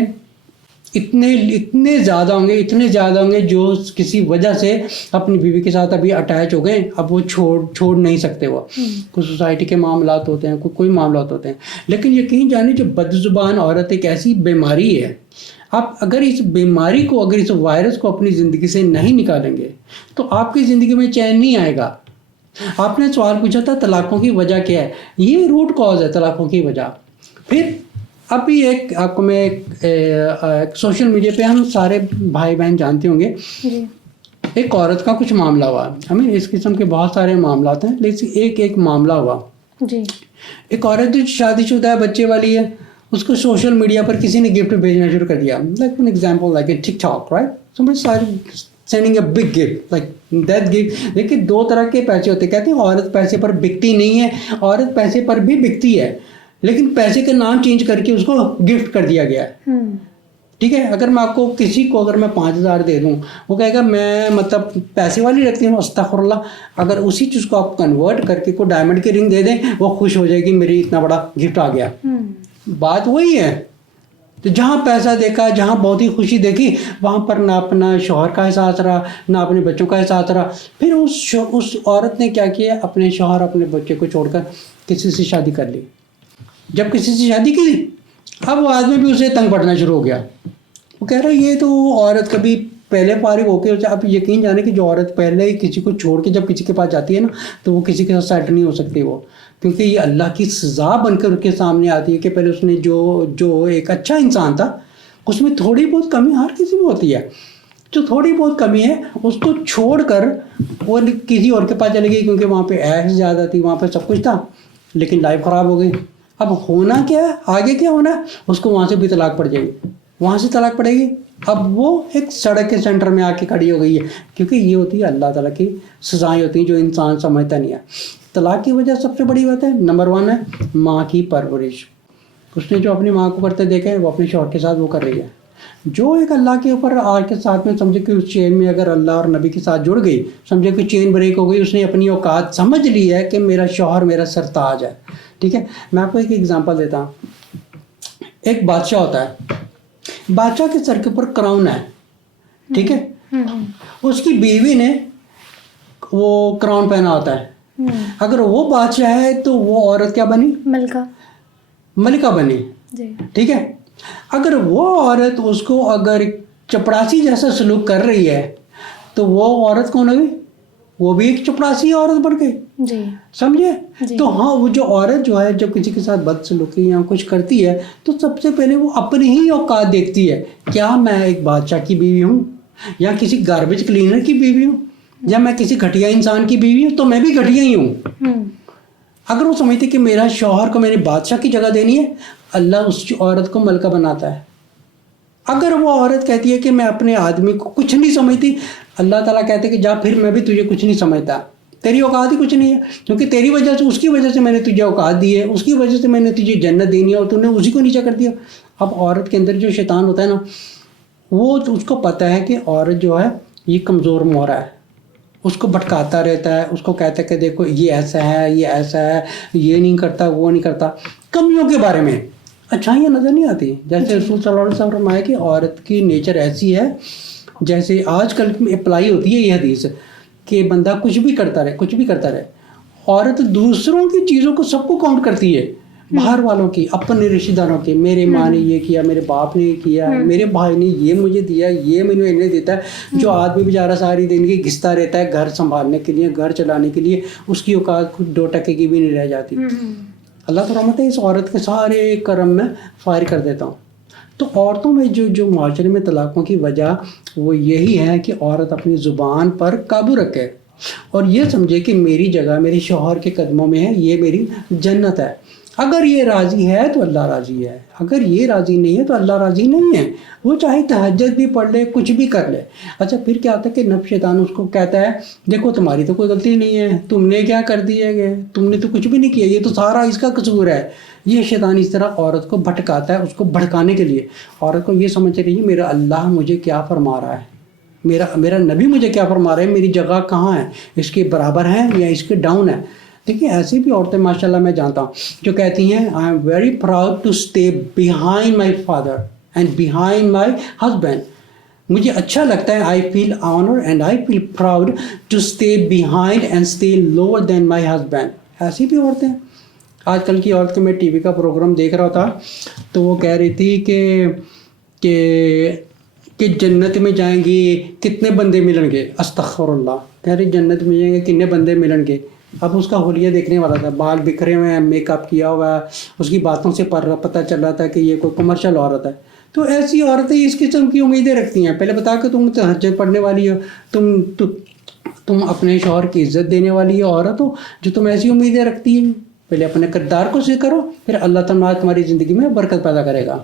اتنے زیادہ ہوں گے جو کسی وجہ سے اپنی بیوی کے ساتھ ابھی اٹیچ ہو گئے، اب وہ چھوڑ نہیں سکتے. وہ کوئی سوسائٹی کے معاملات ہوتے ہیں، کوئی معاملات ہوتے ہیں. لیکن یقین جانے جو بد زبان عورت ایک ایسی بیماری ہے، آپ اگر اس بیماری کو، اگر اس وائرس کو اپنی زندگی سے نہیں نکالیں گے تو آپ کی زندگی میں چین نہیں آئے گا. آپ نے سوال پوچھا تھا طلاقوں کی وجہ کیا ہے, یہ روٹ کاز ہے طلاقوں کی وجہ. پھر ابھی ایک آپ کو میں سوشل میڈیا پہ ہم سارے بھائی بہن جانتے ہوں گے, جی ایک عورت کا کچھ معاملہ ہوا. ہمیں اس قسم کے بہت سارے معاملات ہیں, لیکن ایک معاملہ ہوا. جی ایک عورت جو شادی شدہ ہے, بچے والی ہے, اس کو سوشل میڈیا پر کسی نے گفٹ بھیجنا شروع کر دیا. Like an example like a TikTok, right, somebody started sending a big gift like that gift. لیکن دو طرح کے پیسے ہوتے, کہتے ہیں عورت پیسے پر بکتی نہیں ہے, عورت پیسے پر بھی بکتی ہے, لیکن پیسے کا نام چینج کر کے اس کو گفٹ کر دیا گیا ہے. ٹھیک ہے, اگر میں آپ کو کسی کو اگر میں 5,000 دے دوں, وہ کہے گا میں مطلب پیسے والی رکھتی ہوں, استغفر اللہ. اگر اسی چیز کو آپ کنورٹ کر کے کوئی ڈائمنڈ کی رنگ دے دیں, وہ خوش ہو جائے گی میری اتنا بڑا گفٹ آ گیا. بات وہی ہے. تو جہاں پیسہ دیکھا, جہاں بہت ہی خوشی دیکھی, وہاں پر نہ اپنا شوہر کا احساس رہا, نہ اپنے بچوں کا احساس رہا. پھر اس عورت نے کیا کیا, اپنے شوہر اپنے بچے کو چھوڑ کر کسی سے شادی کر لی. جب کسی سے شادی کی, اب وہ آدمی بھی اسے تنگ پڑنا شروع ہو گیا. وہ کہہ رہا ہے یہ تو عورت کبھی پہلے فارغ ہو کے, آپ یقین جانے کہ جو عورت پہلے ہی کسی کو چھوڑ کے جب کسی کے پاس جاتی ہے نا, تو وہ کسی کے ساتھ سیٹ نہیں ہو سکتی وہ, کیونکہ یہ اللہ کی سزا بن کر کے سامنے آتی ہے کہ پہلے اس نے جو ایک اچھا انسان تھا, اس میں تھوڑی بہت کمی ہر کسی میں ہوتی ہے, جو تھوڑی بہت کمی ہے اس کو چھوڑ کر وہ کسی اور کے پاس چلے گئی, کیونکہ وہاں پہ عیش زیادہ تھی, وہاں پہ سب کچھ تھا, لیکن لائف خراب ہو گئی. اب ہونا کیا ہے, آگے کیا ہونا ہے, اس کو وہاں سے بھی طلاق پڑ جائے گی, وہاں سے طلاق پڑے گی. اب وہ ایک سڑک کے سینٹر میں آ کے کھڑی ہو گئی ہے, کیونکہ یہ ہوتی ہے اللہ تعالیٰ کی سزائیں ہوتی ہیں جو انسان سمجھتا نہیں ہے. طلاق کی وجہ سب سے بڑی بات ہے, نمبر 1 ہے ماں کی پرورش. اس نے جو اپنی ماں کو کرتے دیکھا ہے, وہ اپنے شوہر کے ساتھ وہ کر رہی ہے. جو ایک اللہ کے اوپر آج کے ساتھ میں سمجھے کہ اس چین میں اگر اللہ اور نبی کے ساتھ جڑ گئی, سمجھے کہ چین بریک ہو گئی, اس نے اپنی اوقات سمجھ لی ہے کہ میرا شوہر میرا سرتاج ہے. ٹھیک ہے, میں آپ کو ایک ایگزامپل دیتا ہوں. ایک بادشاہ ہوتا ہے, بادشاہ کے سر کے اوپر کراؤن ہے, ٹھیک ہے, اس کی بیوی نے وہ کراؤن پہنا ہوتا ہے. اگر وہ بادشاہ ہے تو وہ عورت کیا بنی, ملکہ بنی. ٹھیک ہے, اگر وہ عورت اس کو اگر چپڑاسی جیسا سلوک کر رہی ہے تو وہ عورت کون ہوئی, وہ بھی ایک چپڑاسی عورت بن گئی. سمجھے. تو ہاں, وہ جو عورت جو ہے جب کسی کے ساتھ بد سلوکی یا کچھ کرتی ہے تو سب سے پہلے وہ اپنی ہی اوقات دیکھتی ہے, کیا میں ایک بادشاہ کی بیوی ہوں, یا کسی گاربیج کلینر کی بیوی ہوں, یا میں کسی گھٹیا انسان کی بیوی ہوں, تو میں بھی گھٹیا ہی ہوں. اگر وہ سمجھتی کہ میرا شوہر کو میں نے بادشاہ کی جگہ دینی ہے, اللہ اس عورت کو ملکہ بناتا ہے. اگر وہ عورت کہتی ہے کہ میں اپنے آدمی کو کچھ نہیں سمجھتی, اللہ تعالیٰ کہتے ہیں کہ جا پھر میں بھی تجھے کچھ نہیں سمجھتا, تیری اوقات ہی کچھ نہیں ہے, کیونکہ تیری وجہ سے, اس کی وجہ سے میں نے تجھے اوقات دی ہے, اس کی وجہ سے میں نے تجھے جنت دینی ہے, اور تو نے اسی کو نیچا کر دیا. اب عورت کے اندر جو شیطان ہوتا ہے نا, وہ اس کو پتہ ہے کہ عورت جو ہے یہ کمزور مورا ہے, اس کو بھٹکاتا رہتا ہے, اس کو کہتا ہے کہ دیکھو یہ ایسا ہے, یہ ایسا ہے, یہ نہیں کرتا, وہ نہیں کرتا. کمیوں کے بارے میں اچھائیاں نظر نہیں آتی. جیسے رسول صلی اللہ علیہ وسلم فرمایا کہ عورت کی نیچر ایسی ہے, جیسے آج کل اپلائی ہوتی ہے یہ حدیث, کہ بندہ کچھ بھی کرتا رہے. عورت دوسروں کی چیزوں کو سب کو کاؤنٹ کرتی ہے, باہر والوں کی, اپنے رشتہ داروں کی, میرے ماں نے یہ کیا, میرے باپ نے یہ کیا, میرے بھائی نے یہ مجھے دیا, یہ میں نے انہیں دیتا ہے. جو آدمی بیچارہ ساری زندگی گھستا رہتا ہے گھر سنبھالنے کے لیے, گھر چلانے کے لیے, اس کی اوقات 2% کی بھی نہیں رہ جاتی. اللہ تو رحمت ہے اس عورت کے سارے کرم میں فائر کر دیتا ہوں. تو عورتوں میں جو معاشرے میں طلاقوں کی وجہ وہ یہی ہے کہ عورت اپنی زبان پر قابو رکھے, اور یہ سمجھے کہ میری جگہ میرے شوہر کے قدموں میں ہے, یہ میری جنت ہے. اگر یہ راضی ہے تو اللہ راضی ہے, اگر یہ راضی نہیں ہے تو اللہ راضی نہیں ہے. وہ چاہے تہجد بھی پڑھ لے, کچھ بھی کر لے. اچھا, پھر کیا ہوتا ہے کہ نفس شیطان اس کو کہتا ہے دیکھو تمہاری تو کوئی غلطی نہیں ہے, تم نے کیا کر دیا ہے, تم نے تو کچھ بھی نہیں کیا, یہ تو سارا اس کا قصور ہے. یہ شیطان اس طرح عورت کو بھٹکاتا ہے, اس کو بھڑکانے کے لیے. عورت کو یہ سمجھ رہی ہے میرا اللہ مجھے کیا فرما رہا ہے, میرا نبی مجھے کیا فرما رہا ہے, میری جگہ کہاں ہے, اس کے برابر ہے یا اس کے ڈاؤن ہے. دیکھیے ایسی بھی عورتیں ماشاء اللہ میں جانتا ہوں جو کہتی ہیں I am very proud to stay behind my father and behind my husband. مجھے اچھا لگتا ہے, I feel honour and I feel proud to stay behind and stay lower than my husband. ایسی بھی عورتیں. آج کل کی عورت کو میں ٹی وی کا پروگرام دیکھ رہا تھا تو وہ کہہ رہی تھی کہ جنت میں جائیں گی کتنے بندے ملیں گے. استغفر اللہ. کہہ رہی جنت میں جائیں گے کتنے بندے ملیں گے. اب اس کا حلیہ دیکھنے والا تھا, بال بکھرے ہوئے ہیں, میک اپ کیا ہوا ہے, اس کی باتوں سے پتہ چل رہا تھا کہ یہ کوئی کمرشل عورت ہے. تو ایسی عورتیں اس قسم کی امیدیں رکھتی ہیں. پہلے بتا کہ تم تہجد پڑھنے والی ہو, تم اپنے شوہر کی عزت دینے والی عورت ہو جو تم ایسی امیدیں رکھتی ہیں. پہلے اپنے کردار کو صحیح کرو, پھر اللہ تعالیٰ تمہاری زندگی میں برکت پیدا کرے گا.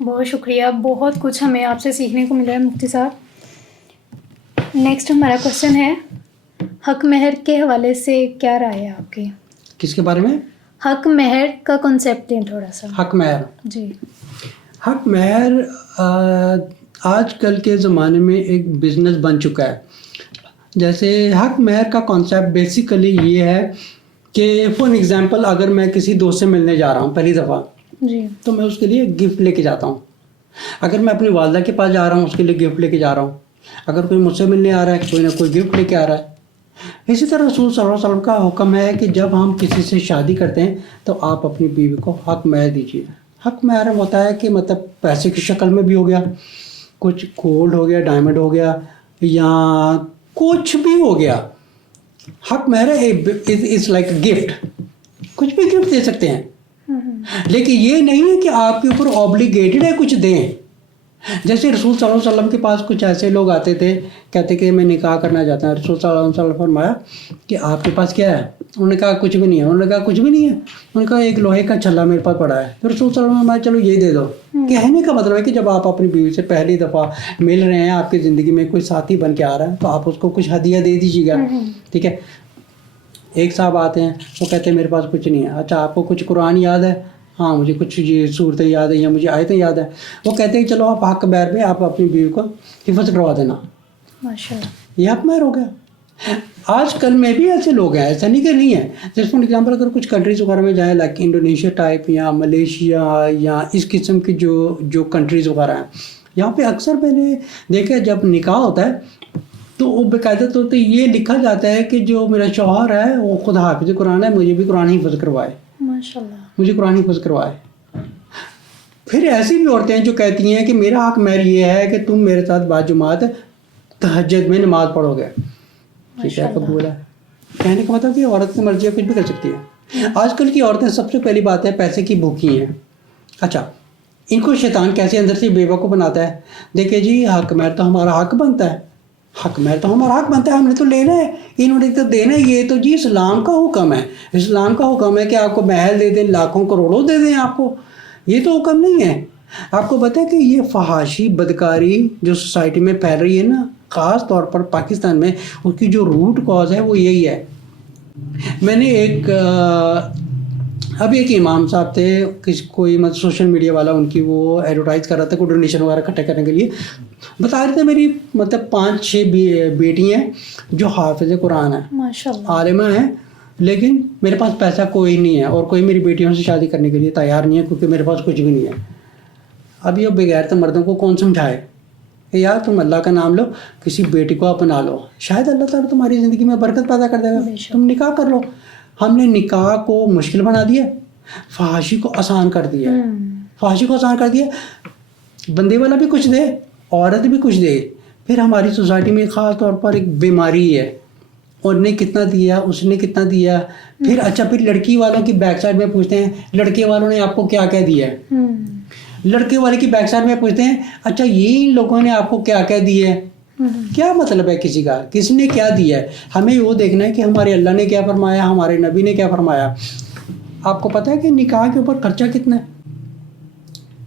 بہت شکریہ, بہت کچھ ہمیں آپ سے سیکھنے کو ملا ہے مفتی صاحب. نیکسٹ ہمارا کوشچن ہے, حق مہر کے حوالے سے کیا رائے ہے آپ کی؟ کس کے بارے میں؟ حق مہر کا کنسیپٹ ہے تھوڑا سا. حق مہر. جی. حق مہر آج کل کے زمانے میں ایک بزنس بن چکا ہے. جیسے حق مہر کا کانسیپٹ بیسیکلی یہ ہے کہ فار ایگزامپل اگر میں کسی دوست سے ملنے جا رہا ہوں پہلی دفعہ, جی, تو میں اس کے لیے گفٹ لے کے جاتا ہوں. اگر میں اپنی والدہ کے پاس جا رہا ہوں اس کے لیے گفٹ لے کے جا رہا ہوں. اگر کوئی مجھ سے ملنے آ رہا ہے کوئی نہ کوئی گفٹ لے کے آ رہا ہے. اسی طرح رسول صلی اللہ علیہ وسلم کا حکم ہے کہ جب ہم کسی سے شادی کرتے ہیں تو آپ اپنی بیوی کو حق مہر دیجیے. حق مہر ہوتا ہے کہ مطلب پیسے کی شکل میں بھی ہو گیا, کچھ گولڈ ہو گیا, ڈائمنڈ ہو گیا, یا کچھ بھی ہو گیا. حق مہر از لائک گفٹ, کچھ بھی گفٹ دے سکتے ہیں. لیکن یہ نہیں ہے کہ آپ کے اوپر آبلیگیٹڈ ہے کچھ دیں. جیسے رسول صلی اللہ علیہ وسلم کے پاس کچھ ایسے لوگ آتے تھے, کہتے کہ میں نکاح کرنا چاہتا ہوں. رسول صلی اللہ علیہ وسلم نے فرمایا کہ آپ کے پاس کیا ہے؟ انہوں نے کہا کچھ بھی نہیں ہے. انہوں نے کہا کچھ بھی نہیں ہے. انہوں نے کہا ایک لوہے کا چھلا میرے پاس پڑا ہے. تو رسول صلی اللہ علیہ وسلم نے چلو یہ دے دو. کہنے کا مطلب ہے کہ جب آپ اپنی بیوی سے پہلی دفعہ مل رہے ہیں, آپ کی زندگی میں کوئی ساتھی بن کے آ رہا ہے, تو آپ اس کو کچھ ہدیہ دے دیجیے گا. ٹھیک ہے. ایک صاحب آتے ہیں, وہ کہتے ہیں میرے پاس کچھ نہیں ہے. اچھا آپ کو کچھ قرآن یاد ہے؟ ہاں مجھے کچھ یہ صورتیں یاد ہیں یا مجھے آیتیں یاد ہیں. وہ کہتے ہیں چلو آپ حق مہر پہ آپ اپنی بیوی کو حفظ کروا دینا. ماشاءاللہ, یہ حق مہر ہو گیا. آج کل میں بھی ایسے لوگ ہیں, ایسا نہیں کہ نہیں ہے. جیسے فار ایگزامپل اگر کچھ کنٹریز وغیرہ میں جائیں لائک انڈونیشیا ٹائپ یا ملیشیا یا اس قسم کی جو کنٹریز وغیرہ ہیں, یہاں پہ اکثر میں نے دیکھا جب نکاح ہوتا ہے تو وہ باقاعدہ طور پہ یہ لکھا جاتا ہے کہ جو میرا شوہر ہے وہ خود حافظ قرآن ہے, مجھے بھی قرآن حفظ کروائے. ماشاءاللہ, مجھے قرآن حفظ کروائے. پھر ایسی بھی عورتیں ہیں جو کہتی ہیں کہ میرا حق مہر یہ ہے کہ تم میرے ساتھ باجماعت تہجد میں نماز پڑھو گے. ٹھیک ہے, قبول ہے. کہنے کا مطلب کہ عورت کی مرضی کچھ بھی کر سکتی ہے. آج کل کی عورتیں سب سے پہلی بات ہے پیسے کی بھوکی ہیں. اچھا ان کو شیطان کیسے اندر سے بے وقوف بناتا ہے. دیکھیں جی حق مہر تو ہمارا حق بنتا ہے, حق مہر تو ہمارا حق بنتا ہے, ہم نے تو لینا ہے, انہوں نے تو دینا ہے. یہ تو جی اسلام کا حکم ہے. اسلام کا حکم ہے کہ آپ کو محل دے دیں, لاکھوں کروڑوں دے دیں آپ کو. یہ تو حکم نہیں ہے. آپ کو پتہ ہے کہ یہ فحاشی بدکاری جو سوسائٹی میں پھیل رہی ہے نا, خاص طور پر پاکستان میں, اس کی جو روٹ کاز ہے وہ یہی ہے. میں نے ابھی ایک امام صاحب تھے, کوئی مطلب سوشل میڈیا والا ان کی وہ ایڈورٹائز کر رہا تھا کوئی ڈونیشن وغیرہ اکٹھا کرنے کے لیے. بتا رہے تھے میری مطلب 5-6 بیٹی ہیں جو حافظ قرآن ہیں, ماشاءاللہ, عالمہ ہیں, لیکن میرے پاس پیسہ کوئی نہیں ہے اور کوئی میری بیٹیوں سے شادی کرنے کے لیے تیار نہیں ہے کیونکہ میرے پاس کچھ بھی نہیں ہے. اب یہ بغیر مردوں کو کون سمجھائے کہ یار تم اللہ کا نام لو, کسی بیٹی کو اپنا لو, شاید اللہ تعالیٰ تمہاری زندگی میں برکت پیدا کر دے گا. تم نکاح کر لو. ہم نے نکاح کو مشکل بنا دیا, فحاشی کو آسان کر دیا. فحاشی کو آسان کر دیا. بندے والا بھی کچھ دے, عورت بھی کچھ دے. پھر ہماری سوسائٹی میں خاص طور پر ایک بیماری ہے, ان نے کتنا دیا, اس نے کتنا دیا. پھر اچھا پھر لڑکی والوں کی بیک سائڈ میں پوچھتے ہیں لڑکے والوں نے آپ کو کیا کیا دیا ہے. لڑکے والے کی بیک سائڈ میں پوچھتے ہیں اچھا یہ ان لوگوں نے آپ کو کیا کیا دیا ہے. کیا مطلب ہے کسی کا, کس نے کیا دیا ہے. ہمیں وہ دیکھنا ہے کہ ہمارے اللہ نے کیا فرمایا, ہمارے نبی نے کیا فرمایا. آپ کو پتہ ہے کہ نکاح کے اوپر خرچہ کتنا ہے.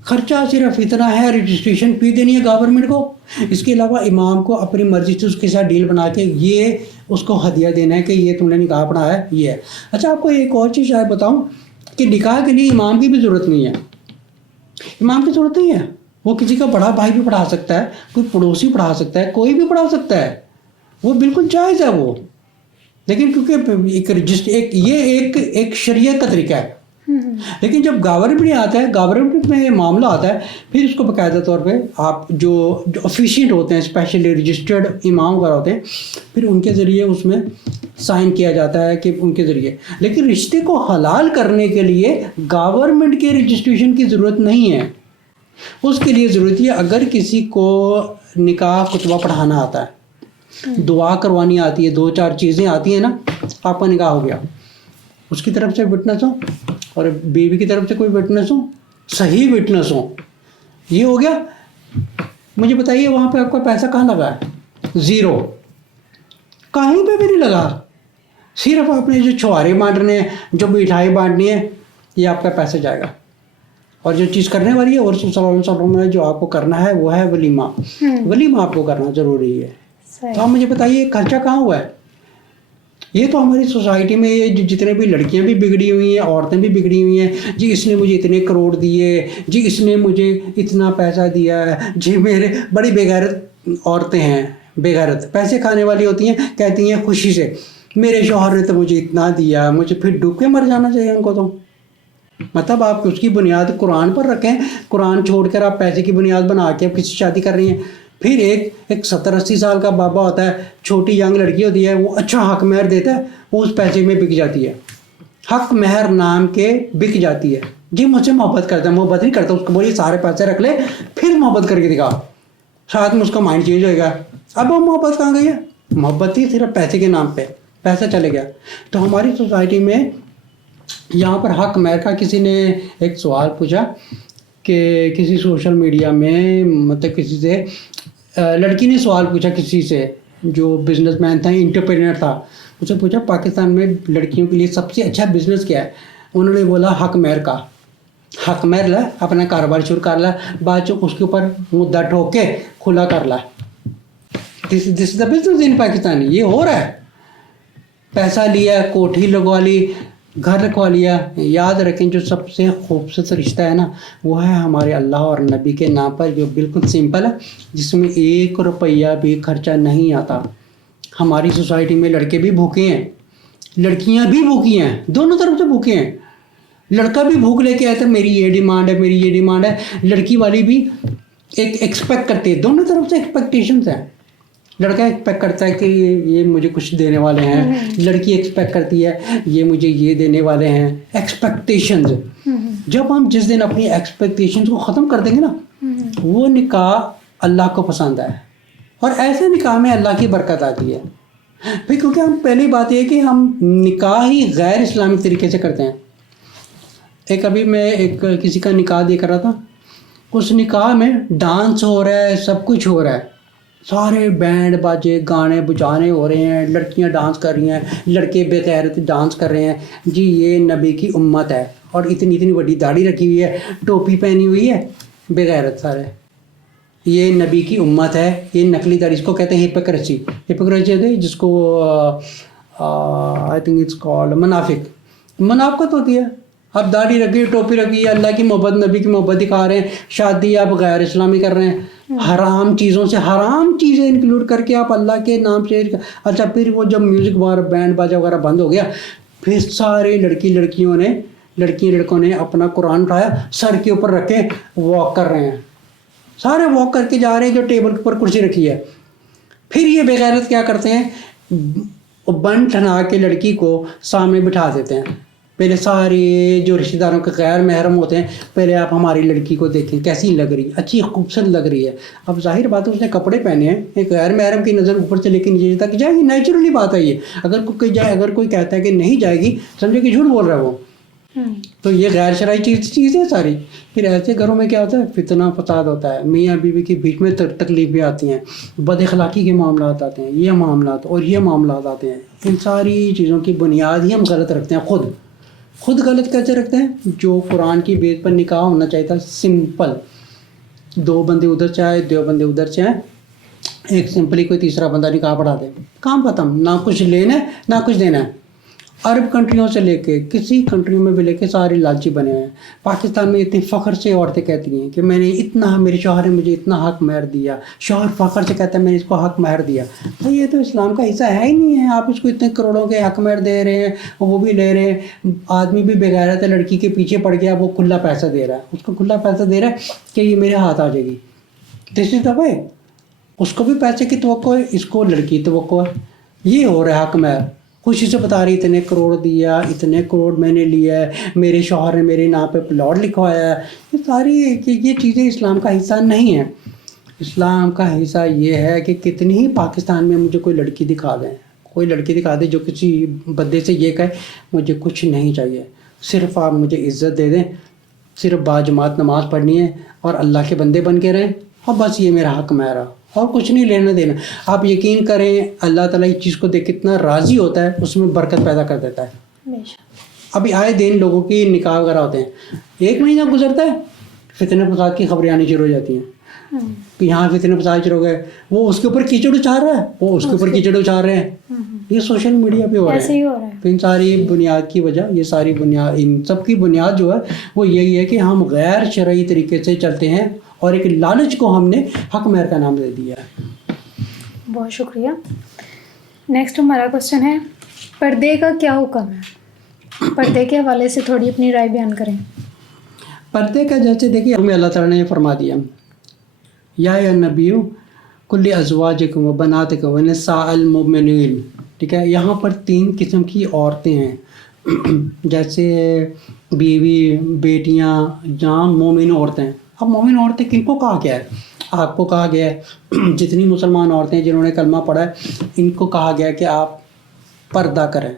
خرچہ صرف اتنا ہے, رجسٹریشن فی دینی ہے گورنمنٹ کو, اس کے علاوہ امام کو اپنی مرضی سے اس کے ساتھ ڈیل بنا کے یہ اس کو ہدیہ دینا ہے کہ یہ تم نے نکاح پڑھا ہے یہ ہے. اچھا آپ کو ایک اور چیز شاید بتاؤں کہ نکاح کے لیے امام کی بھی ضرورت نہیں ہے. امام کی ضرورت نہیں ہے, وہ کسی کا بڑا بھائی بھی پڑھا سکتا ہے, کوئی پڑوسی پڑھا سکتا ہے, کوئی بھی پڑھا سکتا ہے, وہ بالکل جائز ہے وہ. لیکن کیونکہ ایک شریعت کا طریقہ ہے. لیکن جب گورنمنٹ آتا ہے, گورنمنٹ میں معاملہ آتا ہے, پھر اس کو باقاعدہ طور پہ آپ جو افیشینٹ ہوتے ہیں, اسپیشلی رجسٹرڈ امام وغیرہ ہوتے ہیں, پھر ان کے ذریعے اس میں سائن کیا جاتا ہے کہ ان کے ذریعے. لیکن رشتے کو حلال کرنے کے لیے گورنمنٹ کے رجسٹریشن کی ضرورت نہیں ہے. اس کے لیے ضرورت ہے اگر کسی کو نکاح خطبہ پڑھانا آتا ہے, دعا کروانی آتی ہے, 2-4 چیزیں آتی ہیں نا, آپ کا نکاح ہو گیا, اس کی طرف سے وٹنس ہو اور بیوی کی طرف سے کوئی وٹنس ہو, صحیح وٹنس ہو, یہ ہو گیا. مجھے بتائیے وہاں پہ آپ کا پیسہ کہاں لگا ہے؟ زیرو, کہیں پہ بھی نہیں لگا. صرف آپ نے جو چھوارے بانٹنے ہیں, جو مٹھائی بانٹنی ہے, یہ آپ کا پیسہ جائے گا. اور جو چیز کرنے والی ہے اور صلی اللہ علیہ وسلم نے جو آپ کو کرنا ہے وہ ہے ولیمہ. ولیمہ آپ کو کرنا ضروری ہے. تو آپ مجھے بتائیے خرچہ کہاں ہوا ہے؟ یہ تو ہماری سوسائٹی میں یہ جتنے بھی لڑکیاں بھی بگڑی ہوئی ہیں, عورتیں بھی بگڑی ہوئی ہیں, جی اس نے مجھے اتنے کروڑ دیے, جی اس نے مجھے اتنا پیسہ دیا ہے, جی میرے بڑی بے غیرت عورتیں ہیں, بے غیرت پیسے کھانے والی ہوتی ہیں, کہتی ہیں خوشی سے میرے شوہر نے تو مجھے اتنا دیا, مجھے پھر ڈوب کے مر جانا چاہیے ان کو. تو مطلب آپ اس کی بنیاد قرآن پر رکھیں, قرآن چھوڑ کر آپ پیسے کی بنیاد بنا کے آپ کسی شادی کر رہی ہیں. پھر ایک 70-80 سال کا بابا ہوتا ہے, چھوٹی ینگ لڑکی ہوتی ہے, وہ اچھا حق مہر دیتا ہے, وہ اس پیسے میں بک جاتی ہے, حق مہر نام کے بک جاتی ہے. جی مجھ سے محبت کرتا ہے, محبت نہیں کرتا, اس کو بولیے سارے پیسے رکھ لے پھر محبت کر کے دکھا, ساتھ میں اس کا مائنڈ چینج ہوئے گا. اب وہ محبت کہاں گئی ہے؟ محبت ہی صرف پیسے کے نام پہ, پیسہ چلے گیا. تو ہماری سوسائٹی میں یہاں پر حق مہر کا کسی نے ایک سوال پوچھا کہ کسی سوشل میڈیا میں, مطلب کسی سے لڑکی نے سوال پوچھا کسی سے جو بزنس مین تھا, انٹرپرینر تھا, اسے پوچھا پاکستان میں لڑکیوں کے لیے سب سے اچھا بزنس کیا ہے؟ انہوں نے بولا حق مہر کا. حق مہر لا, اپنا کاروبار شروع کر لا, بعد چ اس کے اوپر مدعا ٹھوک کے کھلا کر لا. دس از دا بزنس ان پاکستان. یہ ہو رہا ہے, پیسہ لیا, کوٹھی لگوا لی, گھر رکھوا لیا. یاد رکھیں جو سب سے خوبصورت رشتہ ہے نا, وہ ہے ہمارے اللہ اور نبی کے نام پر, جو بالکل سمپل ہے, جس میں 1 روپیہ بھی خرچہ نہیں آتا. ہماری سوسائٹی میں لڑکے بھی بھوکے ہیں, لڑکیاں بھی بھوکی ہیں, دونوں طرف سے بھوکے ہیں. لڑکا بھی بھوک لے کے آتا ہے, میری یہ ڈیمانڈ ہے, میری یہ ڈیمانڈ ہے. لڑکی والی بھی ایکسپیکٹ کرتی ہے, دونوں طرف سے ایکسپیکٹیشنز ہیں. لڑکا ایکسپیکٹ کرتا ہے کہ یہ مجھے کچھ دینے والے ہیں, لڑکی ایکسپیکٹ کرتی ہے یہ مجھے یہ دینے والے ہیں. ایکسپیکٹیشنز, جب ہم جس دن اپنی ایکسپیکٹیشنز کو ختم کر دیں گے نا, وہ نکاح اللہ کو پسند ہے, اور ایسے نکاح میں اللہ کی برکت آتی ہے. پھر کیونکہ ہم پہلی بات یہ کہ ہم نکاح ہی غیر اسلامی طریقے سے کرتے ہیں. ابھی میں کسی کا نکاح دیکھ رہا تھا, اس نکاح میں ڈانس ہو رہا ہے, سب کچھ ہو رہا ہے, سارے بینڈ باجے گانے بجانے ہو رہے ہیں, لڑکیاں ڈانس کر رہی ہیں, لڑکے بے غیرت ڈانس کر رہے ہیں. جی یہ نبی کی امت ہے, اور اتنی بڑی داڑھی رکھی ہوئی ہے, ٹوپی پہنی ہوئی ہے, بے غیرت سارے. یہ نبی کی امت ہے. یہ نقلی داڑھی, اس کو کہتے ہیں ہپوکریسی. ہپوکریسی ہے جس کو آئی تھنک اٹس کالڈ منافقت ہوتی ہے. اب داڑھی رکھی, ٹوپی رکھی ہے, اللہ کی محبت نبی کی محبت دکھا رہے ہیں, شادی آپ غیر اسلامی کر رہے ہیں, حرام چیزوں سے حرام چیزیں انکلوڈ کر کے آپ اللہ کے نام سے. اچھا پھر وہ جب میوزک وغیرہ بینڈ باجا وغیرہ بند ہو گیا, پھر سارے لڑکوں نے اپنا قرآن اٹھایا, سر کے اوپر رکھے واک کر رہے ہیں. سارے واک کر کے جا رہے ہیں جو ٹیبل کے اوپر کرسی رکھی ہے. پھر یہ بے غیرت کیا کرتے ہیں, بن ٹھنا کے لڑکی کو سامنے بٹھا دیتے ہیں. پہلے سارے جو رشتہ داروں کے غیر محرم ہوتے ہیں, پہلے آپ ہماری لڑکی کو دیکھیں کیسی لگ رہی ہے, اچھی خوبصورت لگ رہی ہے. اب ظاہر بات ہے اس نے کپڑے پہنے ہیں, ایک غیر محرم کی نظر اوپر سے لے کے نیچے تک جائے گی, نیچرلی بات ہے یہ. اگر کوئی کہتا ہے کہ نہیں جائے گی, سمجھے کہ جھوٹ بول رہا ہے وہ. تو یہ غیر شرعی چیز ہے ساری. پھر ایسے گھروں میں کیا ہوتا ہے, فتنہ فساد ہوتا ہے, میاں بیوی کے بیچ میں تکلیفیں آتی ہیں, بد اخلاقی کے معاملات آتے ہیں, یہ معاملات اور یہ معاملات آتے ہیں. ان ساری چیزوں کی بنیاد ہی ہم غلط رکھتے ہیں. خود غلط کیسے رکھتے ہیں؟ جو قرآن کی بیس پر نکاح ہونا چاہیے تھا سمپل, 2 بندے ادھر سے آئے, 2 بندے ادھر سے آئے, ایک سمپلی کوئی تیسرا بندہ نکاح پڑھا دے, کام ختم. نہ کچھ لینا ہے نہ کچھ دینا ہے. عرب کنٹریوں سے لے کے کسی کنٹریوں میں بھی لے کے سارے لالچی بنے ہوئے ہیں. پاکستان میں اتنی فخر سے عورتیں کہتی ہیں کہ میں نے اتنا, میرے شوہر نے مجھے اتنا حق مہر دیا. شوہر فخر سے کہتا ہے میں نے اس کو حق مہر دیا. تو یہ تو اسلام کا حصہ ہے ہی نہیں ہے. آپ اس کو اتنے کروڑوں کے حق مہر دے رہے ہیں, وہ بھی لے رہے ہیں. آدمی بھی بے غیرت ہے, لڑکی کے پیچھے پڑ گیا, وہ کھلا پیسہ دے رہا ہے, اس کو کھلا پیسہ دے رہا ہے کہ یہ میرے ہاتھ آ جائے گی. دس از دا وے. اس کو بھی پیسے کی توقع ہے, اس کو لڑکی کی توقع ہے. یہ ہو رہا ہے حق مہر. خوشی سے بتا رہی اتنے کروڑ دیا, اتنے کروڑ میں نے لیا ہے, میرے شوہر نے میرے نام پہ پلاٹ لکھوایا ہے. یہ ساری یہ چیزیں اسلام کا حصہ نہیں ہیں. اسلام کا حصہ یہ ہے کہ کتنی ہی پاکستان میں مجھے کوئی لڑکی دکھا دیں, کوئی لڑکی دکھا دے جو کسی بندے سے یہ کہے مجھے کچھ نہیں چاہیے، صرف آپ مجھے عزت دے دیں، صرف باجماعت نماز پڑھنی ہے اور اللہ کے بندے بن کے رہیں، اور بس یہ میرا حق میرا، اور کچھ نہیں لینا دینا۔ آپ یقین کریں اللہ تعالیٰ اس چیز کو دیکھ کتنا راضی ہوتا ہے، اس میں برکت پیدا کر دیتا ہے۔ ابھی آئے دن لوگوں کی نکاح وغیرہ ہوتے ہیں، 1 مہینہ گزرتا ہے فتنہ فساد کی خبریں آنی شروع ہو جاتی ہیں کہ یہاں فتنہ فساد شروع ہو گئے، وہ اس کے اوپر کیچڑ اچھال رہا ہے، وہ اس کے اوپر کیچڑ اچھال رہے ہیں۔ یہ سوشل میڈیا پہ ہو رہا ہے۔ تو ان ساری بنیاد کی وجہ، یہ ساری بنیاد، ان سب کی بنیاد جو ہے وہ یہی ہے کہ ہم غیر شرعی طریقے سے چلتے ہیں اور ایک لالچ کو ہم نے حق مہر کا نام دے دیا ہے۔ بہت شکریہ۔ نیکسٹ ہمارا کوشچن ہے، پردے کا کیا حکم ہے؟ پردے کے حوالے سے تھوڑی اپنی رائے بیان کریں۔ پردے کا جیسے دیکھیے ہمیں اللہ تعالیٰ نے یہ فرما دیا، یا نبی کل ازواجکم و بناتکم و نساء المؤمنین، ٹھیک ہے، یہاں پر 3 قسم کی عورتیں ہیں، جیسے بیوی، بیٹیاں، جہاں مومن عورتیں۔ اب مومن عورتیں کن کو کہا گیا ہے؟ آپ کو کہا گیا ہے، جتنی مسلمان عورتیں جنہوں نے کلمہ پڑھا ہے ان کو کہا گیا ہے کہ آپ پردہ کریں۔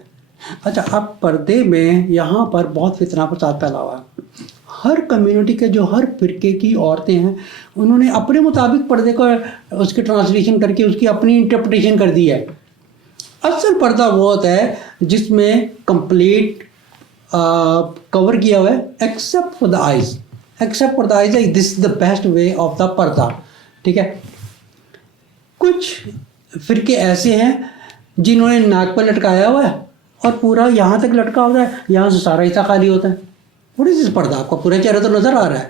اچھا، اب پردے میں یہاں پر بہت فتنہ فساد پھیلا ہوا ہے۔ ہر کمیونٹی کے جو ہر فرقے کی عورتیں ہیں انہوں نے اپنے مطابق پردے کو اس کی ٹرانسلیشن کر کے اس کی اپنی انٹرپریٹیشن کر دی ہے۔ اصل پردہ وہ ہوتا ہے جس میں کمپلیٹ کور کیا ہوا ہے except for the eyes, except for the eyes, this is the best way of the پردہ، ٹھیک ہے۔ کچھ فرقے ایسے ہیں جنہوں نے ناک پر لٹکایا ہوا ہے اور پورا یہاں تک لٹکا ہوتا ہے، یہاں سے سارا حصہ خالی ہوتا ہے۔ وٹ از دس پردہ؟ آپ کا پورا چہرہ تو نظر آ رہا ہے،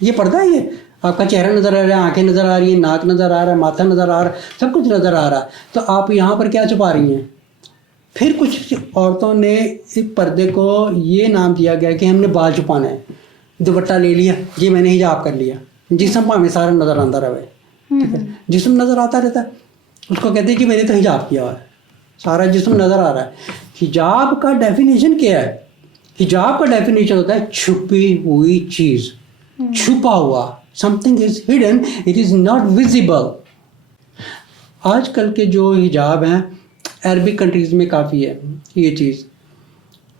یہ پردہ ہے؟ یہ آپ کا چہرہ نظر آ رہا ہے، آنکھیں نظر آ رہی ہیں، ناک نظر آ رہا ہے، ماتھا نظر آ رہا ہے، سب کچھ نظر آ رہا ہے، تو آپ یہاں پر کیا چھپا رہی ہیں؟ پھر کچھ عورتوں نے اس پردے کو یہ نام دیا گیا کہ ہم نے بال چھپانا ہے، دوپٹہ لے لیا، یہ میں نے حجاب کر لیا، جسم ہمیں سارا نظر آتا رہے، ٹھیک ہے، جسم نظر آتا رہتا ہے، اس کو کہتے ہیں کہ میں نے تو حجاب کیا ہوا ہے، سارا جسم نظر آ رہا ہے۔ حجاب کا ڈیفینیشن کیا ہے؟ حجاب کا ڈیفینیشن ہوتا ہے چھپی ہوئی چیز، چھپا ہوا، something is hidden, it is not visible۔ آج کل کے جو حجاب ہیں عربک کنٹریز میں کافی ہے یہ چیز،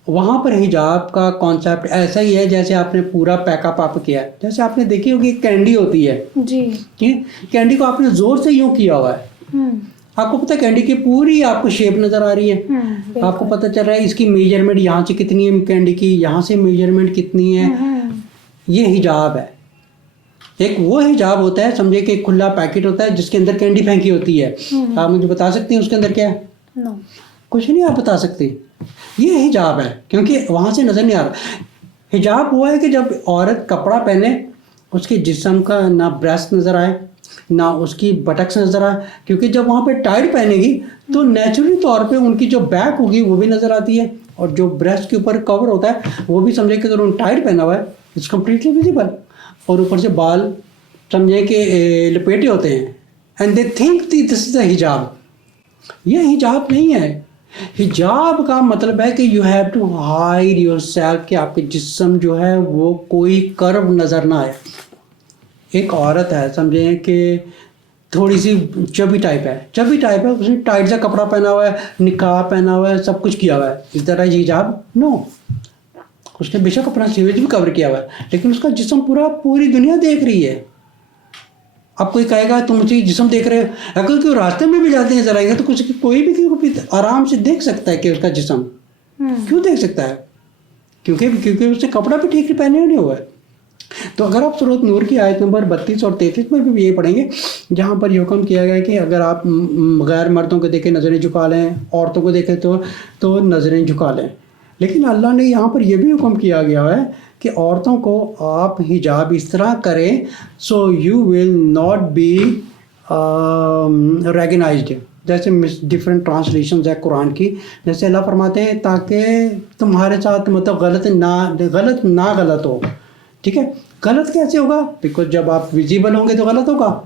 وہاں پر حجاب کا کانسیپٹ ایسا ہی ہے جیسے آپ نے پورا پیک اپ کیا ہے، جیسے آپ نے دیکھی ہوگی کینڈی ہوتی ہے جی، کینڈی کو آپ نے زور سے یوں کیا ہوا ہے، آپ کو پتہ کینڈی کی پوری آپ کو شیپ نظر آ رہی ہے، آپ کو پتہ چل رہا ہے اس کی میجرمنٹ یہاں سے کتنی ہے، کینڈی کی یہاں سے میجرمنٹ کتنی ہے، یہ حجاب ہے۔ ایک وہ حجاب ہوتا ہے، سمجھے کہ ایک کھلا پیکٹ ہوتا ہے جس کے اندر کینڈی پھینکی ہوتی ہے، آپ مجھے بتا سکتی ہیں اس کے اندر کیا ہے؟ کچھ نہیں آپ بتا سکتی، یہ حجاب ہے، کیونکہ وہاں سے نظر نہیں آ رہا۔ حجاب ہوا ہے کہ جب عورت کپڑا پہنے اس کے جسم کا نہ بریسٹ نظر آئے نہ اس کی بٹکس نظر آئے، کیونکہ جب وہاں پہ ٹائٹ پہنے گی تو نیچرلی طور پہ ان کی جو بیک ہوگی وہ بھی نظر آتی ہے، اور جو بریسٹ کے اوپر کور ہوتا ہے وہ بھی سمجھے کہ اگر انہوں نے ٹائٹ پہنا ہوا ہے اٹس کمپلیٹلی ویزیبل، اور اوپر سے بال سمجھے کہ لپیٹے ہوتے ہیں، اینڈ دے تھنک دس از اے حجاب۔ یہ حجاب نہیں ہے۔ حجاب کا مطلب ہے کہ you have to hide yourself, کہ آپ کے جسم جو ہے وہ کوئی کرو نظر نہ آئے۔ ایک عورت ہے سمجھیں کہ تھوڑی سی چبی ٹائپ ہے، اس نے ٹائٹ سا کپڑا پہنا ہوا ہے، نقاب پہنا ہوا ہے، سب کچھ کیا ہوا ہے، اس طرح یہ حجاب نو، اس نے بے شک اپنا سیویج بھی کور کیا ہوا ہے لیکن اس کا جسم پوری دنیا دیکھ رہی ہے۔ اب کوئی کہے گا تم مجھے جسم دیکھ رہے ہو، اگر کوئی راستے میں بھی جاتے ہیں ذرا گے تو کچھ کوئی بھی آرام سے دیکھ سکتا ہے کہ اس کا جسم کیوں دیکھ سکتا ہے، کیونکہ اس نے کپڑا بھی ٹھیک پہنے نہیں ہوا ہے۔ تو اگر آپ سورۃ نور کی آیت نمبر 32 اور 33 میں بھی یہ پڑھیں گے جہاں پر یہ حکم کیا گیا ہے کہ اگر آپ غیر مردوں کو دیکھیں نظریں جھکا لیں، عورتوں کو دیکھیں تو نظریں جھکا لیں، لیکن اللہ نے یہاں پر یہ بھی حکم کیا گیا ہے کہ عورتوں کو آپ حجاب اس طرح کریں so you will not be recognized, جیسے ڈفرینٹ ٹرانسلیشنز ہے قرآن کی، جیسے اللہ فرماتے ہیں تاکہ تمہارے ساتھ مطلب غلط ہو، ٹھیک ہے۔ غلط کیسے ہوگا؟ بیکاز جب آپ ویزیبل ہوں گے تو غلط ہوگا،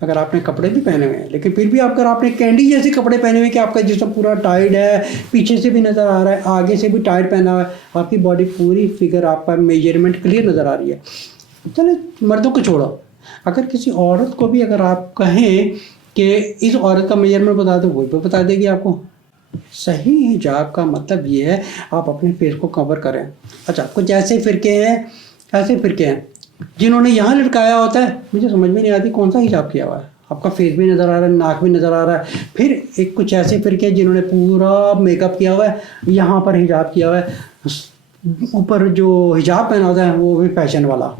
اگر آپ نے کپڑے بھی پہنے ہوئے ہیں، لیکن پھر بھی اگر آپ نے کینڈی جیسے کپڑے پہنے ہوئے کہ آپ کا جسم پورا ٹائٹ ہے، پیچھے سے بھی نظر آ رہا ہے، آگے سے بھی ٹائٹ پہنا ہوا ہے، آپ کی باڈی پوری فگر آپ کا میجرمنٹ کلیئر نظر آ رہی ہے۔ چلے مردوں کو چھوڑو، اگر کسی عورت کو بھی اگر آپ کہیں کہ اس عورت کا میجرمنٹ بتا دو وہ بھی بتا دے گی آپ کو. صحیح حجاب کا مطلب یہ ہے آپ اپنے فیس کو کور کریں. اچھا کچھ ایسے فرقے ہیں جنہوں نے یہاں لٹکایا ہوتا ہے, مجھے سمجھ میں نہیں آتی کون سا حجاب کیا ہوا ہے. آپ کا فیس بھی نظر آ رہا ہے, ناک بھی نظر آ رہا ہے. پھر ایک کچھ ایسے فرقے ہیں جنہوں نے پورا میک اپ کیا ہوا ہے, یہاں پر حجاب کیا ہوا ہے, اوپر جو حجاب پہنا ہوتا ہے وہ بھی فیشن والا.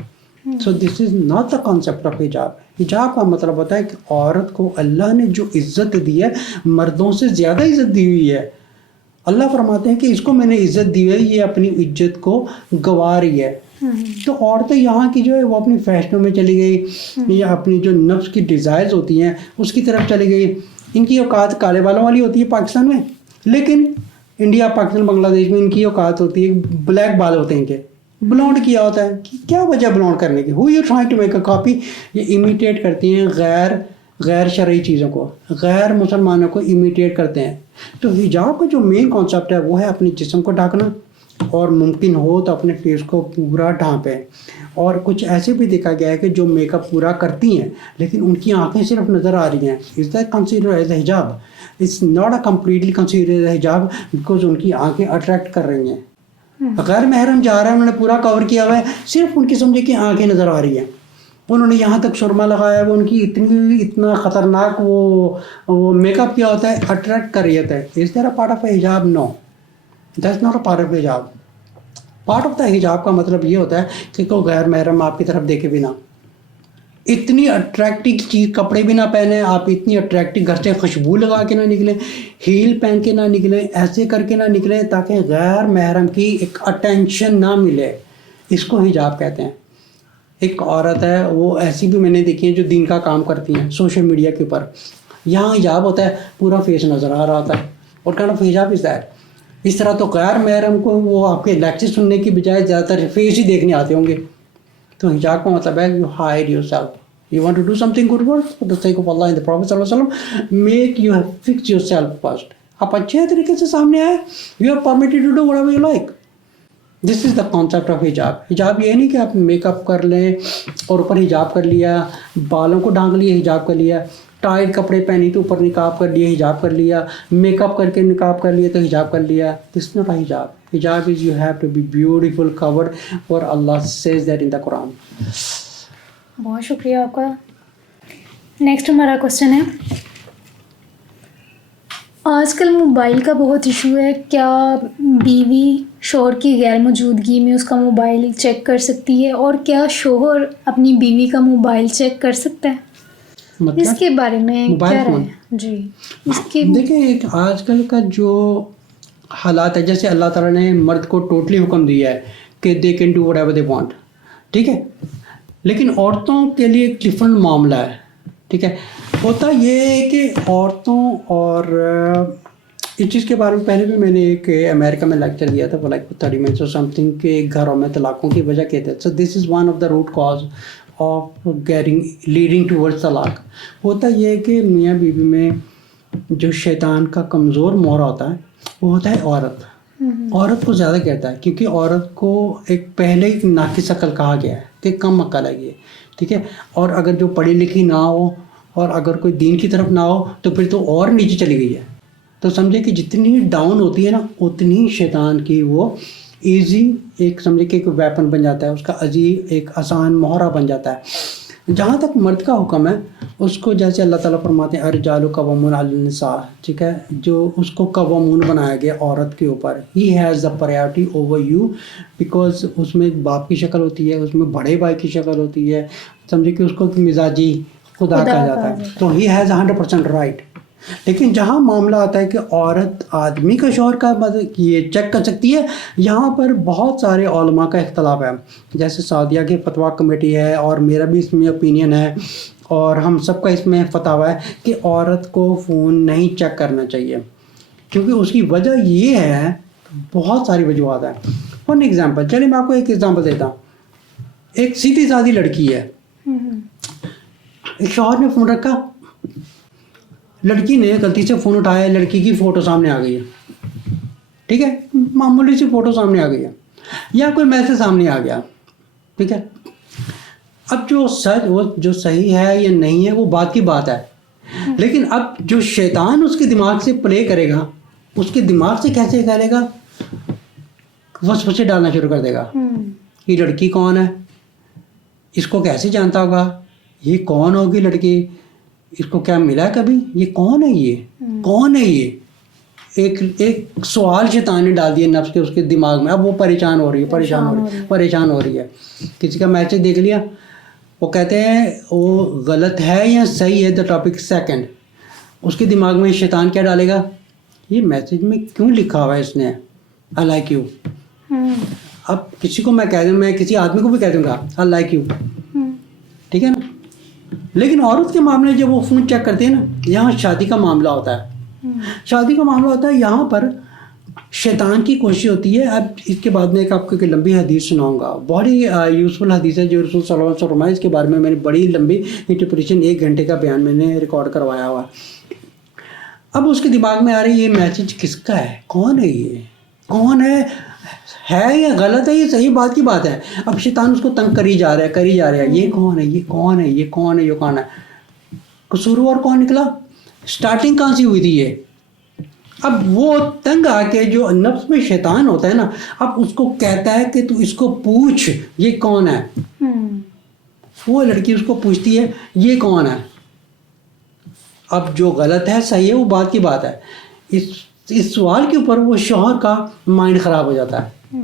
So this is not the concept of حجاب. حجاب کا مطلب ہوتا ہے کہ عورت کو اللہ نے جو عزت دی ہے مردوں سے زیادہ عزت دی ہوئی ہے. اللہ فرماتے ہیں کہ اس کو میں نے عزت دی ہے, یہ اپنی عزت کو گوا رہی ہے. تو عورتیں یہاں کی جو ہے وہ اپنی فیشنوں میں چلی گئی یا اپنی جو نفس کی ڈیزائرز ہوتی ہیں اس کی طرف چلی گئی. ان کی اوقات کالے بالوں والی ہوتی ہے پاکستان میں, لیکن انڈیا پاکستان بنگلہ دیش میں ان کی اوقات ہوتی ہے بلیک بال ہوتے ہیں ان کے, بلونڈ کیا ہوتا ہے. کیا وجہ بلونڈ کرنے کی؟ Are you trying to make a copy. یہ امیٹیٹ کرتی ہیں غیر شرعی چیزوں کو, غیر مسلمانوں کو امیٹیٹ کرتے ہیں. تو حجاب کا جو مین کانسیپٹ ہے وہ ہے اپنے جسم کو ڈھانکنا, اور ممکن ہو تو اپنے فیس کو پورا ڈھانپیں. اور کچھ ایسے بھی دیکھا گیا ہے کہ جو میک اپ پورا کرتی ہیں لیکن ان کی آنکھیں صرف نظر آ رہی ہیں. Is that consider as a حجاب؟ It's not a completely consider as a حجاب بیکاز ان کی آنکھیں اٹریکٹ کر رہی ہیں. غیر محرم جا رہا ہے, انہوں نے پورا کور کیا ہوا ہے, صرف ان کی سمجھے کہ آنکھیں نظر آ رہی ہیں. انہوں نے یہاں تک سرما لگایا ہے, ان کی اتنا خطرناک وہ میک اپ کیا ہوتا ہے, اٹریکٹ کر رہی ہوتا ہے. از دیر اے پارٹ آف اے حجاب؟ No, that's not a part of حجاب. پارٹ آف دا حجاب کا مطلب یہ ہوتا ہے کہ کوئی غیر محرم آپ کی طرف دیکھے بھی نہ, اتنی اٹریکٹیو چیز کپڑے بھی نہ پہنے, آپ اتنی اٹریکٹیو گھر سے خوشبو لگا کے نہ نکلیں, ہیل پہن کے نہ نکلیں, ایسے کر کے نہ نکلیں تاکہ غیر محرم کی ایک اٹینشن نہ ملے. اس کو حجاب کہتے ہیں. ایک عورت ہے, وہ ایسی بھی میں نے دیکھی ہیں جو دین کا کام کرتی ہیں سوشل میڈیا کے اوپر, یہاں حجاب ہوتا ہے, پورا فیس نظر آ رہا ہوتا ہے. اور کائنڈ آف حجاب از دیٹ. اس طرح تو غیر محرم کو وہ آپ کے لیکچر سننے کی بجائے زیادہ تر فیس ہی دیکھنے آتے ہوں گے. تو حجاب کا مطلب ہے you hide yourself. You want to do something good work for the sake of Allah and the Prophet صلی اللہ علیہ وسلم, make you fix yourself first. آپ اچھے طریقے سے سامنے آئے, you are permitted to do whatever you like. This is the concept of hijab. حجاب یہ نہیں کہ آپ میک اپ کر لیں اور اوپر حجاب کر لیا, بالوں کو ڈھانک لیا حجاب کر لیا, ٹائٹ کپڑے پہنی تو اوپر نقاب کر لیا حجاب کر لیا, میک اپ کر کے نقاب کر لیا تو حجاب کر لیا. This is not a hijab. Hijab is you have to be beautiful covered, for Allah says that in the Quran. بہت شکریہ آپ کا. نیکسٹ ہمارا کوشچن ہے, آج کل موبائل کا بہت ایشو ہے, کیا بیوی شوہر کی غیر موجودگی میں اس کا موبائل چیک کر سکتی ہے, اور کیا شوہر اپنی بیوی کا موبائل چیک کر سکتا ہے؟ اس کے بارے میں کیا رائے ہے؟ جی اس کے دیکھیں, ایک آج کل کا جو حالات ہے, جیسے اللہ تعالیٰ نے مرد کو ٹوٹلی حکم دیا ہے کہ they can do what ever they want, ٹھیک ہے, لیکن عورتوں کے لیے ایک ڈفرنٹ معاملہ ہے. ٹھیک ہے, ہوتا یہ ہے کہ عورتوں, اور اس چیز کے بارے میں پہلے بھی میں نے ایک امریکہ میں لیکچر دیا تھا, لائک 30 منٹس اور سم تھنگ, کہ گھروں میں طلاقوں کی وجہ کہتے ہیں. So this is one of the root cause of leading towards طلاق. ہوتا یہ ہے کہ میاں بیوی میں جو شیطان کا کمزور مہرا ہوتا ہے وہ ہوتا ہے عورت. عورت کو زیادہ کہتا ہے کیونکہ عورت کو ایک پہلے ہی ناقص عقل کہا گیا ہے کہ کم عقل ہے یہ, ٹھیک ہے. اور اگر جو پڑھی لکھی نہ ہو اور اگر کوئی دین کی طرف نہ ہو تو پھر تو اور نیچے چلی گئی ہے. تو سمجھے کہ جتنی ڈاؤن ہوتی ہے نا اتنی شیطان کی وہ ایزی ایک سمجھے کہ ایک ویپن بن جاتا ہے, اس کا عجیب ایک آسان مہرہ بن جاتا ہے. جہاں تک مرد کا حکم ہے اس کو جیسے اللہ تعالیٰ فرماتے ہیں الرجال قوامون علی النساء, ٹھیک ہے, جو اس کو قوامون بنایا گیا عورت کے اوپر. He has the priority over you because اس میں باپ کی شکل ہوتی ہے, اس میں بڑے بھائی کی شکل ہوتی ہے, سمجھے کہ اس کو مزاجی خدا کہا جاتا ہے. تو ہی ہیز 100% رائٹ. لیکن جہاں معاملہ آتا ہے کہ عورت آدمی کا شوہر کا یہ چیک کر سکتی ہے, یہاں پر بہت سارے علماء کا اختلاف ہے. جیسے سعودیہ کی فتویٰ کمیٹی ہے اور میرا بھی اس میں اوپینین ہے اور ہم سب کا اس میں فتویٰ ہے کہ عورت کو فون نہیں چیک کرنا چاہیے, کیونکہ اس کی وجہ یہ ہے, بہت ساری وجوہات ہیں. فار ایگزامپل, چلیے میں آپ کو ایک ایگزامپل دیتا ہوں. ایک سیدھی سادھی لڑکی ہے, ایک شوہر نے فون رکھا, لڑکی نے غلطی سے فون اٹھایا, لڑکی کی فوٹو سامنے آ گئی ہے, ٹھیک ہے, معمولی سی فوٹو سامنے آ گئی ہے, یا کوئی میسج سامنے آ گیا, ٹھیک ہے. اب جو سچ وہ جو صحیح ہے یا نہیں ہے وہ بات کی بات ہے, لیکن اب جو شیطان اس کے دماغ سے پلے کرے گا، اس کے دماغ سے کیسے کرے گا، وسوسے ڈالنا شروع کر دے گا. یہ لڑکی کون ہے، اس کو کیسے جانتا ہوگا، یہ کون ہوگی لڑکی، اس کو کیا ملا کبھی، یہ کون ہے، یہ کون ہے، یہ ایک سوال شیطان نے ڈال دیا نفس کے اس کے دماغ میں. اب وہ پریشان ہو رہی ہے. کسی کا میسج دیکھ لیا، وہ کہتے ہیں وہ غلط ہے یا صحیح ہے، دا ٹاپک سیکنڈ. اس کے دماغ میں شیطان کیا ڈالے گا، یہ میسج میں کیوں لکھا ہوا ہے اس نے آئی لائک یو. اب کسی کو میں کہہ دوں، میں کسی آدمی کو بھی کہہ دوں گا آئی لائک یو، ٹھیک ہے نا. لیکن عورت کے معاملے جب وہ فون چیک کرتے ہیں نا، یہاں شادی کا معاملہ ہوتا ہے. یہاں پر شیطان کی کوشش ہوتی ہے. اب اس کے بعد میں ایک آپ کو ایک لمبی حدیث سناؤں گا، بہت ہی یوزفل حدیث ہے جو رسول صلی اللہ علیہ وسلم اس کے بارے میں نے بڑی لمبی انٹرپریٹیشن 1 گھنٹے کا بیان میں نے ریکارڈ کروایا ہوا. اب اس کے دماغ میں آ رہی ہے یہ میسج کس کا ہے، کون ہے، یہ کون ہے یا غلط ہے، یہ صحیح بات کی بات ہے. اب شیطان اس کو تنگ کری جا رہا ہے، یہ کون ہے، یہ کون ہے، یہ کون ہے، یہ کون ہے. قصوروار کون نکلا، سٹارٹنگ کہاں سے ہوئی تھی یہ. اب وہ تنگ آ کے جو نفس میں شیطان ہوتا ہے نا، اب اس کو کہتا ہے کہ تو اس کو پوچھ یہ کون ہے. وہ لڑکی اس کو پوچھتی ہے یہ کون ہے. اب جو غلط ہے صحیح ہے وہ بات کی بات ہے. اس سوال کے اوپر وہ شوہر کا مائنڈ خراب ہو جاتا ہے،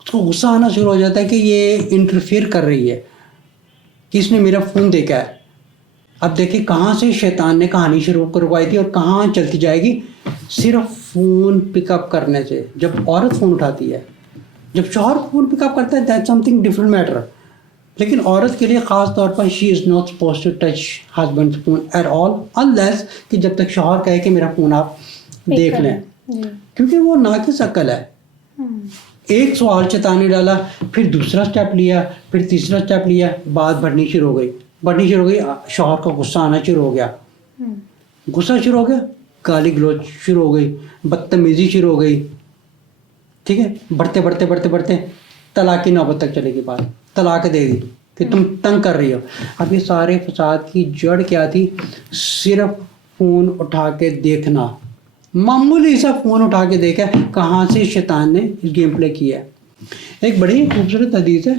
اس کو غصہ آنا شروع ہو جاتا ہے کہ یہ انٹرفیئر کر رہی ہے، کہ اس نے میرا فون دیکھا ہے. اب دیکھیں کہاں سے شیطان نے کہانی شروع کروائی تھی اور کہاں چلتی جائے گی. صرف فون پک اپ کرنے سے. جب عورت فون اٹھاتی ہے، جب شوہر فون پک اپ کرتا ہے، that something different matter. لیکن عورت کے لیے خاص طور پر she is not suppose to touch husband phone at all unless کہ جب تک شوہر کہے کہ میرا فون آپ دیکھ لیں، کیونکہ وہ ناقص عقل ہے. ایک سوال شیطان نے ڈالا، پھر دوسرا اسٹیپ لیا، پھر تیسرا اسٹیپ لیا، بات بڑھنی شروع ہو گئی. شوہر کا غصہ آنا شروع ہو گیا، گالی گلوچ شروع ہو گئی، بدتمیزی شروع ہو گئی. ٹھیک ہے، بڑھتے طلاق کی نوبت تک چلے گی بات. طلاق دے دی کہ تم تنگ کر رہی ہو. اب یہ سارے فساد کی جڑ کیا تھی، صرف فون اٹھا کے دیکھنا. معمولی سا فون اٹھا کے دیکھا کہاں سے شیطان نے گیم پلے کیا ہے. ایک بڑی خوبصورت حدیث ہے،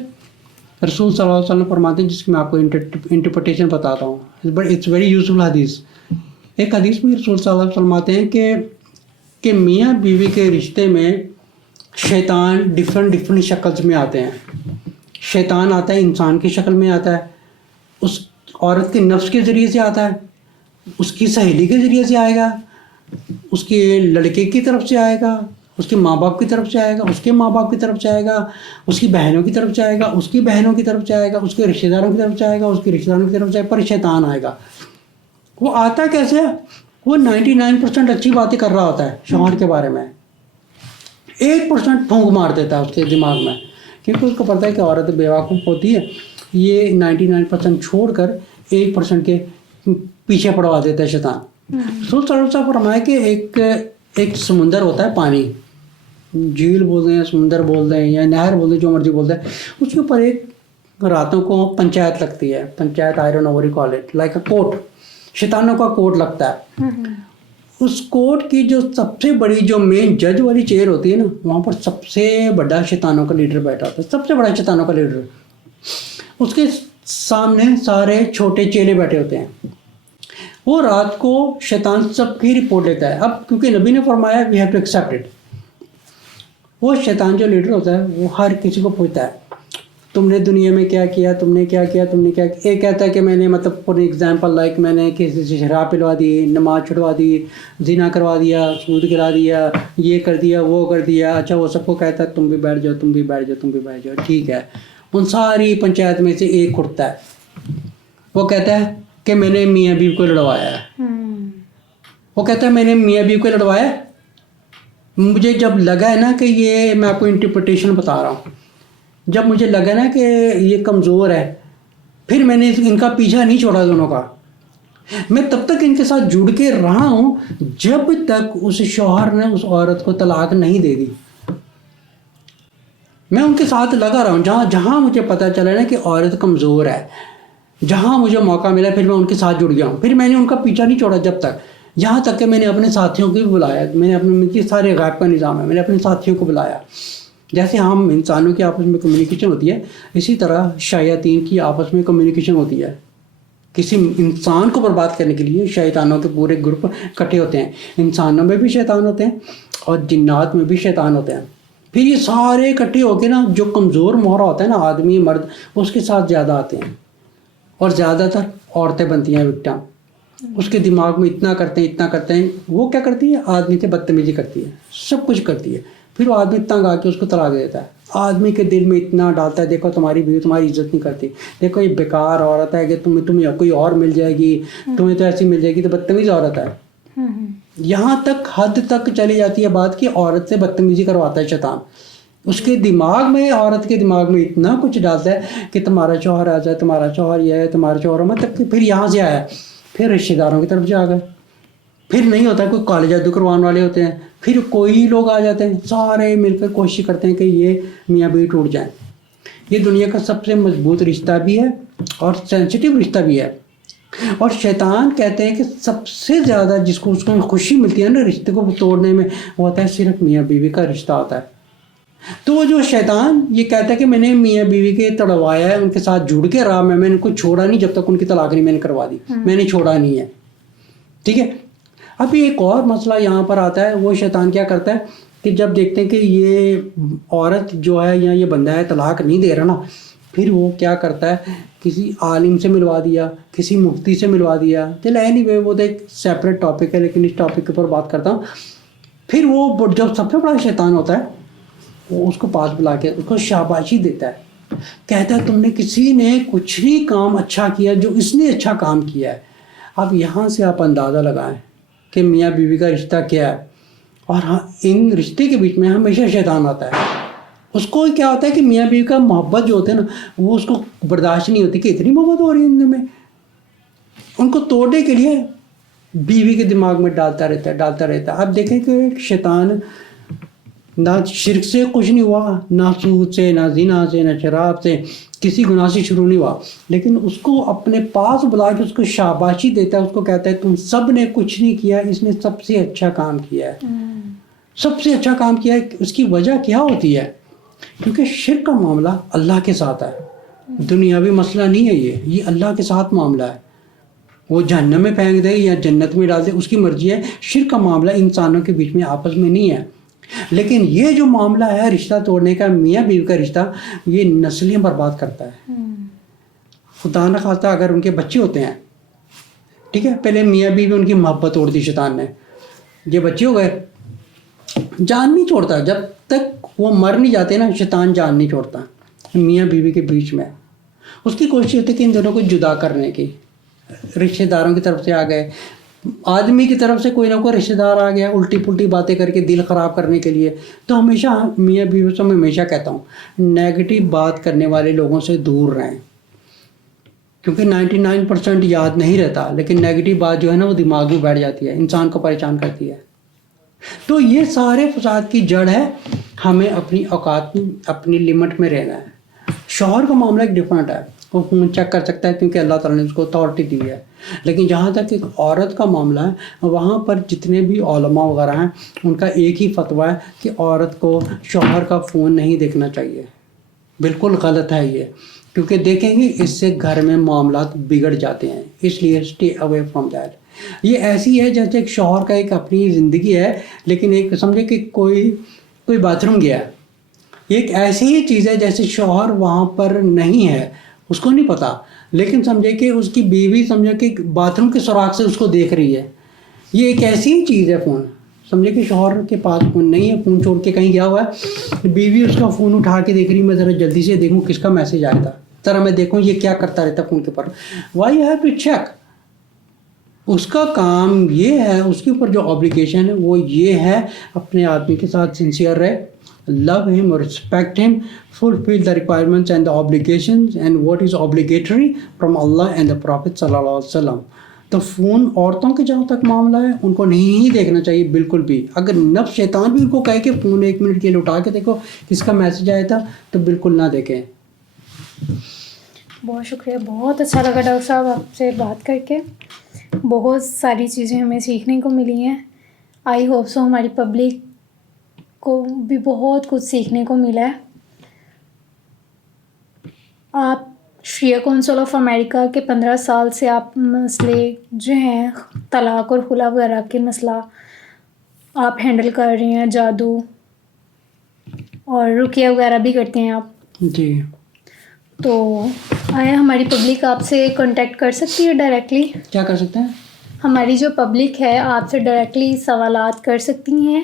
رسول صلی اللہ علیہ وسلم فرماتے ہیں، جس کی میں آپ کو انٹرپریٹیشن بتاتا ہوں. اٹس ویری یوزفل حدیث. ایک حدیث میں رسول صلی اللہ علیہ وسلم فرماتے ہیں کہ میاں بیوی کے رشتے میں شیطان ڈفرینٹ شکلز میں آتے ہیں. شیطان آتا ہے انسان کی شکل میں آتا ہے، اس عورت کے نفس کے ذریعے سے آتا ہے، اس کی سہیلی کے ذریعے سے آئے گا، اس کے لڑکے کی طرف سے آئے گا، اس کے ماں باپ کی طرف سے آئے گا، اس کے ماں باپ کی طرف سے آئے گا، اس کی بہنوں کی طرف سے آئے گا، اس کی بہنوں کی طرف سے آئے گا، اس کے رشتہ داروں کی طرف سے آئے گا، اس کے رشتہ داروں کی طرف سے پر شیطان آئے گا. وہ آتا کیسے ہے؟ وہ 99% اچھی باتیں کر رہا ہوتا ہے شوہر کے بارے میں، 1% پھونک مار دیتا ہے اس کے دماغ میں، کیونکہ اس کو پتہ ہے کہ عورت بیوقوف ہوتی ہے. یہ 99% چھوڑ کر 1% کے پیچھے پڑوا دیتا ہے شیطان. رسول صلی اللہ علیہ وسلم فرمایا کہ ایک سمندر ہوتا ہے، پانی، جھیل بول دیں، سمندر بول دیں یا نہر بول دیں، جو مرضی بول دیں، اس کے اوپر ایک راتوں کو پنچایت لگتی ہے. Panchayat, I don't know what you call it, like a court. شیطانوں کا کورٹ لگتا ہے. اس کورٹ کی جو سب سے بڑی جو مین جج والی چیئر ہوتی ہے نا، وہاں پر سب سے بڑا شیطانوں کا لیڈر بیٹھا ہوتا ہے، سب سے بڑا شیطانوں کا لیڈر. اس کے سامنے سارے چھوٹے چیلے بیٹھے ہوتے ہیں. وہ رات کو شیطان سب کی رپورٹ لیتا ہے. اب کیونکہ نبی نے فرمایا we have to accept it. وہ شیطان جو لیڈر ہوتا ہے وہ ہر کسی کو پوچھتا ہے تم نے دنیا میں کیا کیا، تم نے کیا کیا، تم نے کیا کیا. ایک کہتا ہے کہ میں نے مطلب فار ایگزامپل لائک میں نے کسی سے شراب پلوا دی، نماز چھڑوا دی، زنا کروا دیا، سود گرا دیا، یہ کر دیا، وہ کر دیا. اچھا وہ سب کو کہتا ہے تم بھی بیٹھ جاؤ، تم بھی بیٹھ جاؤ، تم بھی بیٹھ جاؤ. ٹھیک ہے، ان ساری پنچایت میں سے ایک اٹھتا ہے، وہ کہتا ہے کہ میں نے میاں بیوی کو لڑوایا ہے. وہ کہتا ہے میں نے میاں بیوی کو لڑوایا. مجھے جب لگا ہے نا کہ یہ، میں آپ کو انٹرپریٹیشن بتا رہا ہوں، جب مجھے لگا نا کہ یہ کمزور ہے، پھر میں نے ان کا پیچھا نہیں چھوڑا دونوں کا. میں تب تک ان کے ساتھ جڑ کے رہا ہوں جب تک اس شوہر نے اس عورت کو طلاق نہیں دے دی. میں ان کے ساتھ لگا رہا ہوں جہاں مجھے پتہ چلا نا کہ عورت کمزور ہے. جہاں مجھے موقع ملا پھر میں ان کے ساتھ جڑ گیا ہوں. پھر میں نے ان کا پیچھا نہیں چھوڑا جب تک، یہاں تک کہ میں نے اپنے ساتھیوں کو بھی بلایا. میں نے اپنے سارے غائب کا نظام ہے، میں نے اپنے ساتھیوں کو بلایا. جیسے ہم انسانوں کی آپس میں کمیونیکیشن ہوتی ہے، اسی طرح شیاطین کی آپس میں کمیونیکیشن ہوتی ہے. کسی انسان کو برباد کرنے کے لیے شیطانوں کے پورے گروپ اکٹھے ہوتے ہیں. انسانوں میں بھی شیطان ہوتے ہیں اور جنات میں بھی شیطان ہوتے ہیں. پھر یہ سارے اکٹھے ہو کے نا جو کمزور مہرا ہوتا ہے نا آدمی مرد، اس کے ساتھ زیادہ آتے ہیں، اور زیادہ تر عورتیں بنتی ہیں وکٹم. اس کے دماغ میں اتنا کرتے ہیں. وہ کیا کرتی ہے؟ آدمی سے بدتمیزی کرتی ہے، سب کچھ کرتی ہے. پھر وہ آدمی تنگ آ کے اس کو طلاق دے دیتا ہے. آدمی کے دل میں اتنا ڈالتا ہے، دیکھو تمہاری بیوی تمہاری عزت نہیں کرتی، دیکھو یہ بیکار عورت ہے کہ تمہیں کوئی اور مل جائے گی، تمہیں تو ایسی مل جائے گی، تو بدتمیز عورت ہے. یہاں تک حد تک چلی جاتی ہے بات کہ عورت سے بدتمیزی کرواتا ہے شیطان. اس کے دماغ میں، عورت کے دماغ میں اتنا کچھ ڈالتا ہے کہ تمہارا شوہر آ جائے، تمہارا شوہر یہ ہے، تمہارا شوہر مطلب کہ پھر یہاں سے آیا، پھر رشتے داروں کی طرف جا گئے. پھر نہیں ہوتا، کوئی کالے جادو کروانے والے ہوتے ہیں، پھر کوئی لوگ آ جاتے ہیں، سارے مل کر کوشش کرتے ہیں کہ یہ میاں بیوی ٹوٹ جائیں. یہ دنیا کا سب سے مضبوط رشتہ بھی ہے اور سینسٹیو رشتہ بھی ہے. اور شیطان کہتے ہیں کہ سب سے زیادہ جس کو اس کو خوشی ملتی ہے نا رشتے کو توڑنے میں، وہ ہوتا ہے صرف میاں بیوی کا رشتہ ہوتا ہے. تو وہ جو شیطان یہ کہتا ہے کہ میں نے میاں بیوی کے تڑوایا ہے، ان کے ساتھ جڑ کے رہا، میں نے ان کو چھوڑا نہیں جب تک ان کی طلاق نہیں میں نے کروا دی، میں نے چھوڑا نہیں ہے. ٹھیک ہے. ابھی ایک اور مسئلہ یہاں پر آتا ہے. وہ شیطان کیا کرتا ہے کہ جب دیکھتے ہیں کہ یہ عورت جو ہے یا یہ بندہ ہے طلاق نہیں دے رہا نا، پھر وہ کیا کرتا ہے، کسی عالم سے ملوا دیا، کسی مفتی سے ملوا دیا. چل اینی وے وہ تو ایک سیپریٹ ٹاپک ہے، لیکن اس ٹاپک کے اوپر بات کرتا ہوں. پھر وہ جب سب سے بڑا شیطان ہوتا ہے، وہ اس کو پاس بلا کے اس کو شاباشی دیتا ہے، کہتا ہے تم نے کسی نے کچھ بھی کام اچھا کیا جو اس نے اچھا کام کیا ہے. اب یہاں سے آپ اندازہ لگائیں کہ میاں بیوی کا رشتہ کیا ہے. اور ہاں، ان رشتے کے بیچ میں ہمیشہ شیطان آتا ہے. اس کو کیا ہوتا ہے کہ میاں بیوی کا محبت جو ہوتے ہیں نا، وہ اس کو برداشت نہیں ہوتی کہ اتنی محبت ہو رہی ہے ان میں. ان کو توڑنے کے لیے بیوی کے دماغ میں ڈالتا رہتا ہے. اب دیکھیں کہ شیطان نہ شرک سے کچھ نہیں ہوا، نہ سود سے، نہ زنا سے، نہ شراب سے، کسی گناہ سے شروع نہیں ہوا، لیکن اس کو اپنے پاس بلا کے اس کو شاباشی دیتا ہے. اس کو کہتا ہے تم سب نے کچھ نہیں کیا، اس نے سب سے اچھا کام کیا ہے، سب سے اچھا کام کیا ہے. اس کی وجہ کیا ہوتی ہے؟ کیونکہ شرک کا معاملہ اللہ کے ساتھ ہے، دنیاوی مسئلہ نہیں ہے. یہ اللہ کے ساتھ معاملہ ہے. وہ جہنم میں پھینک دے یا جنت میں ڈال دے، اس کی مرضی ہے. شرک کا معاملہ انسانوں کے بیچ میں آپس میں نہیں ہے. لیکن یہ جو معاملہ ہے رشتہ توڑنے کا، میاں بیوی کا رشتہ، یہ نسلیں برباد کرتا ہے. خدا نہ خواستہ اگر ان کے بچے ہوتے ہیں، ٹھیک ہے، پہلے میاں بیوی ان کی محبت توڑ دی شیطان نے، یہ بچے ہو گئے، جان نہیں چھوڑتا جب تک وہ مر نہیں جاتے نا. شیطان جان نہیں چھوڑتا میاں بیوی کے بیچ میں. اس کی کوشش ہوتی ہے کہ ان دونوں کو جدا کرنے کی. رشتہ داروں کی طرف سے آ گئے، آدمی کی طرف سے کوئی نہ کوئی رشتہ دار آ گیا الٹی پلٹی باتیں کر کے دل خراب کرنے کے لیے. تو ہمیشہ میاں بیوی سے میں ہمیشہ کہتا ہوں نیگیٹو بات کرنے والے لوگوں سے دور رہیں، کیونکہ 99% یاد نہیں رہتا، لیکن نیگیٹو بات جو ہے نا وہ دماغ میں بیٹھ جاتی ہے، انسان کو پریشان کرتی ہے. تو یہ سارے فساد کی جڑ ہے. ہمیں اپنی اوقات اپنی لمٹ میں رہنا ہے. شوہر کا معاملہ ایک ڈفرینٹ ہے، وہ فون چیک کر سکتا ہے کیونکہ اللہ تعالیٰ نے اس کو اتھارٹی دی ہے. لیکن جہاں تک ایک عورت کا معاملہ ہے، وہاں پر جتنے بھی علماء وغیرہ ہیں ان کا ایک ہی فتویٰ ہے کہ عورت کو شوہر کا فون نہیں دیکھنا چاہیے. بالکل غلط ہے یہ، کیونکہ دیکھیں گے اس سے گھر میں معاملات بگڑ جاتے ہیں. اس لیے اسٹے اوے فرام دیٹ. یہ ایسی ہے جیسے ایک شوہر کا ایک اپنی زندگی ہے، لیکن ایک سمجھے کہ کوئی باتھ روم گیا ہے، یہ ایک ایسی ہی چیز ہے جیسے شوہر وہاں پر نہیں ہے، اس کو نہیں پتا، لیکن سمجھے کہ اس کی بیوی سمجھے کہ باتھ روم کے سوراخ سے اس کو دیکھ رہی ہے. یہ ایک ایسی ہی چیز ہے فون. سمجھے کہ شوہر کے پاس فون نہیں ہے، فون چھوڑ کے کہیں گیا ہوا ہے، بیوی اس کا فون اٹھا کے دیکھ رہی، میں ذرا جلدی سے دیکھوں کس کا میسج آیا تھا، ذرا میں دیکھوں یہ کیا کرتا رہتا فون کے اوپر. Why have to check. اس کا کام یہ ہے، اس کے اوپر جو obligation ہے وہ یہ ہے اپنے آدمی کے ساتھ سنسیئر رہے، love him or respect him, fulfill the requirements and the obligations and what is obligatory from Allah and the Prophet sallallahu alaihi wasallam. تو فون عورتوں کے جہاں تک معاملہ ہے ان کو نہیں دیکھنا چاہیے بالکل بھی. اگر نفس شیطان بھی ان کو کہے کہ فون 1 منٹ کے لیے اٹھا کے دیکھو کس کا میسج آیا تھا، تو بالکل نہ دیکھیں. بہت شکریہ, بہت اچھا لگا ڈاکٹر صاحب آپ سے بات کر کے. بہت ساری چیزیں ہمیں سیکھنے کو ملی ہیں. آئی ہوپ سو ہماری پبلک کو بھی بہت کچھ سیکھنے کو ملا ہے. آپ شریعہ کونسل آف امریکہ کے 15 سال سے آپ مسئلے جو ہیں طلاق اور خلا وغیرہ کے مسئلہ آپ ہینڈل کر رہی ہیں, جادو اور رقیہ وغیرہ بھی کرتے ہیں آپ. جی. تو آیا ہماری پبلک آپ سے کانٹیکٹ کر سکتی ہے ڈائریکٹلی؟ کیا کر سکتے ہیں؟ ہماری جو پبلک ہے آپ سے ڈائریکٹلی سوالات کر سکتی ہیں.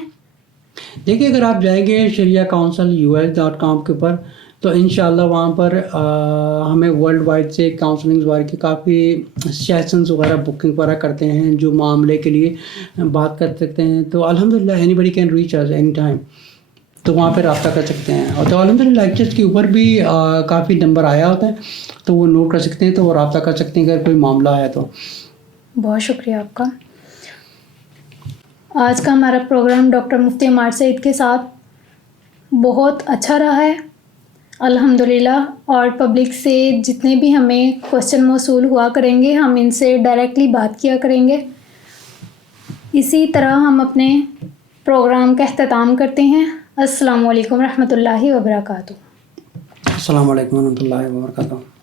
دیکھیے اگر آپ جائیں گے شریعہ کونسل US.com کے اوپر تو انشاءاللہ وہاں پر ہمیں ورلڈ وائڈ سے کاؤنسلنگ وغیرہ کے کافی سیشنز وغیرہ بکنگ وغیرہ کرتے ہیں جو معاملے کے لیے بات کر سکتے ہیں. تو الحمدللہ anybody can reach us any time, تو وہاں پہ رابطہ کر سکتے ہیں. اور تو الحمدللہ لیکچرز کے اوپر بھی کافی نمبر آیا ہوتا ہے تو وہ نوٹ کر سکتے ہیں, تو وہ رابطہ کر سکتے ہیں اگر کوئی معاملہ ہے تو. بہت شکریہ آپ کا. آج کا ہمارا پروگرام ڈاکٹر مفتی عمار سعید کے ساتھ بہت اچھا رہا ہے الحمدللہ. اور پبلک سے جتنے بھی ہمیں کوشچن موصول ہوا کریں گے ہم ان سے ڈائریکٹلی بات کیا کریں گے. اسی طرح ہم اپنے پروگرام کا اختتام کرتے ہیں. السلام علیکم ورحمۃ اللہ وبرکاتہ. السلام علیکم ورحمۃ اللہ وبرکاتہ.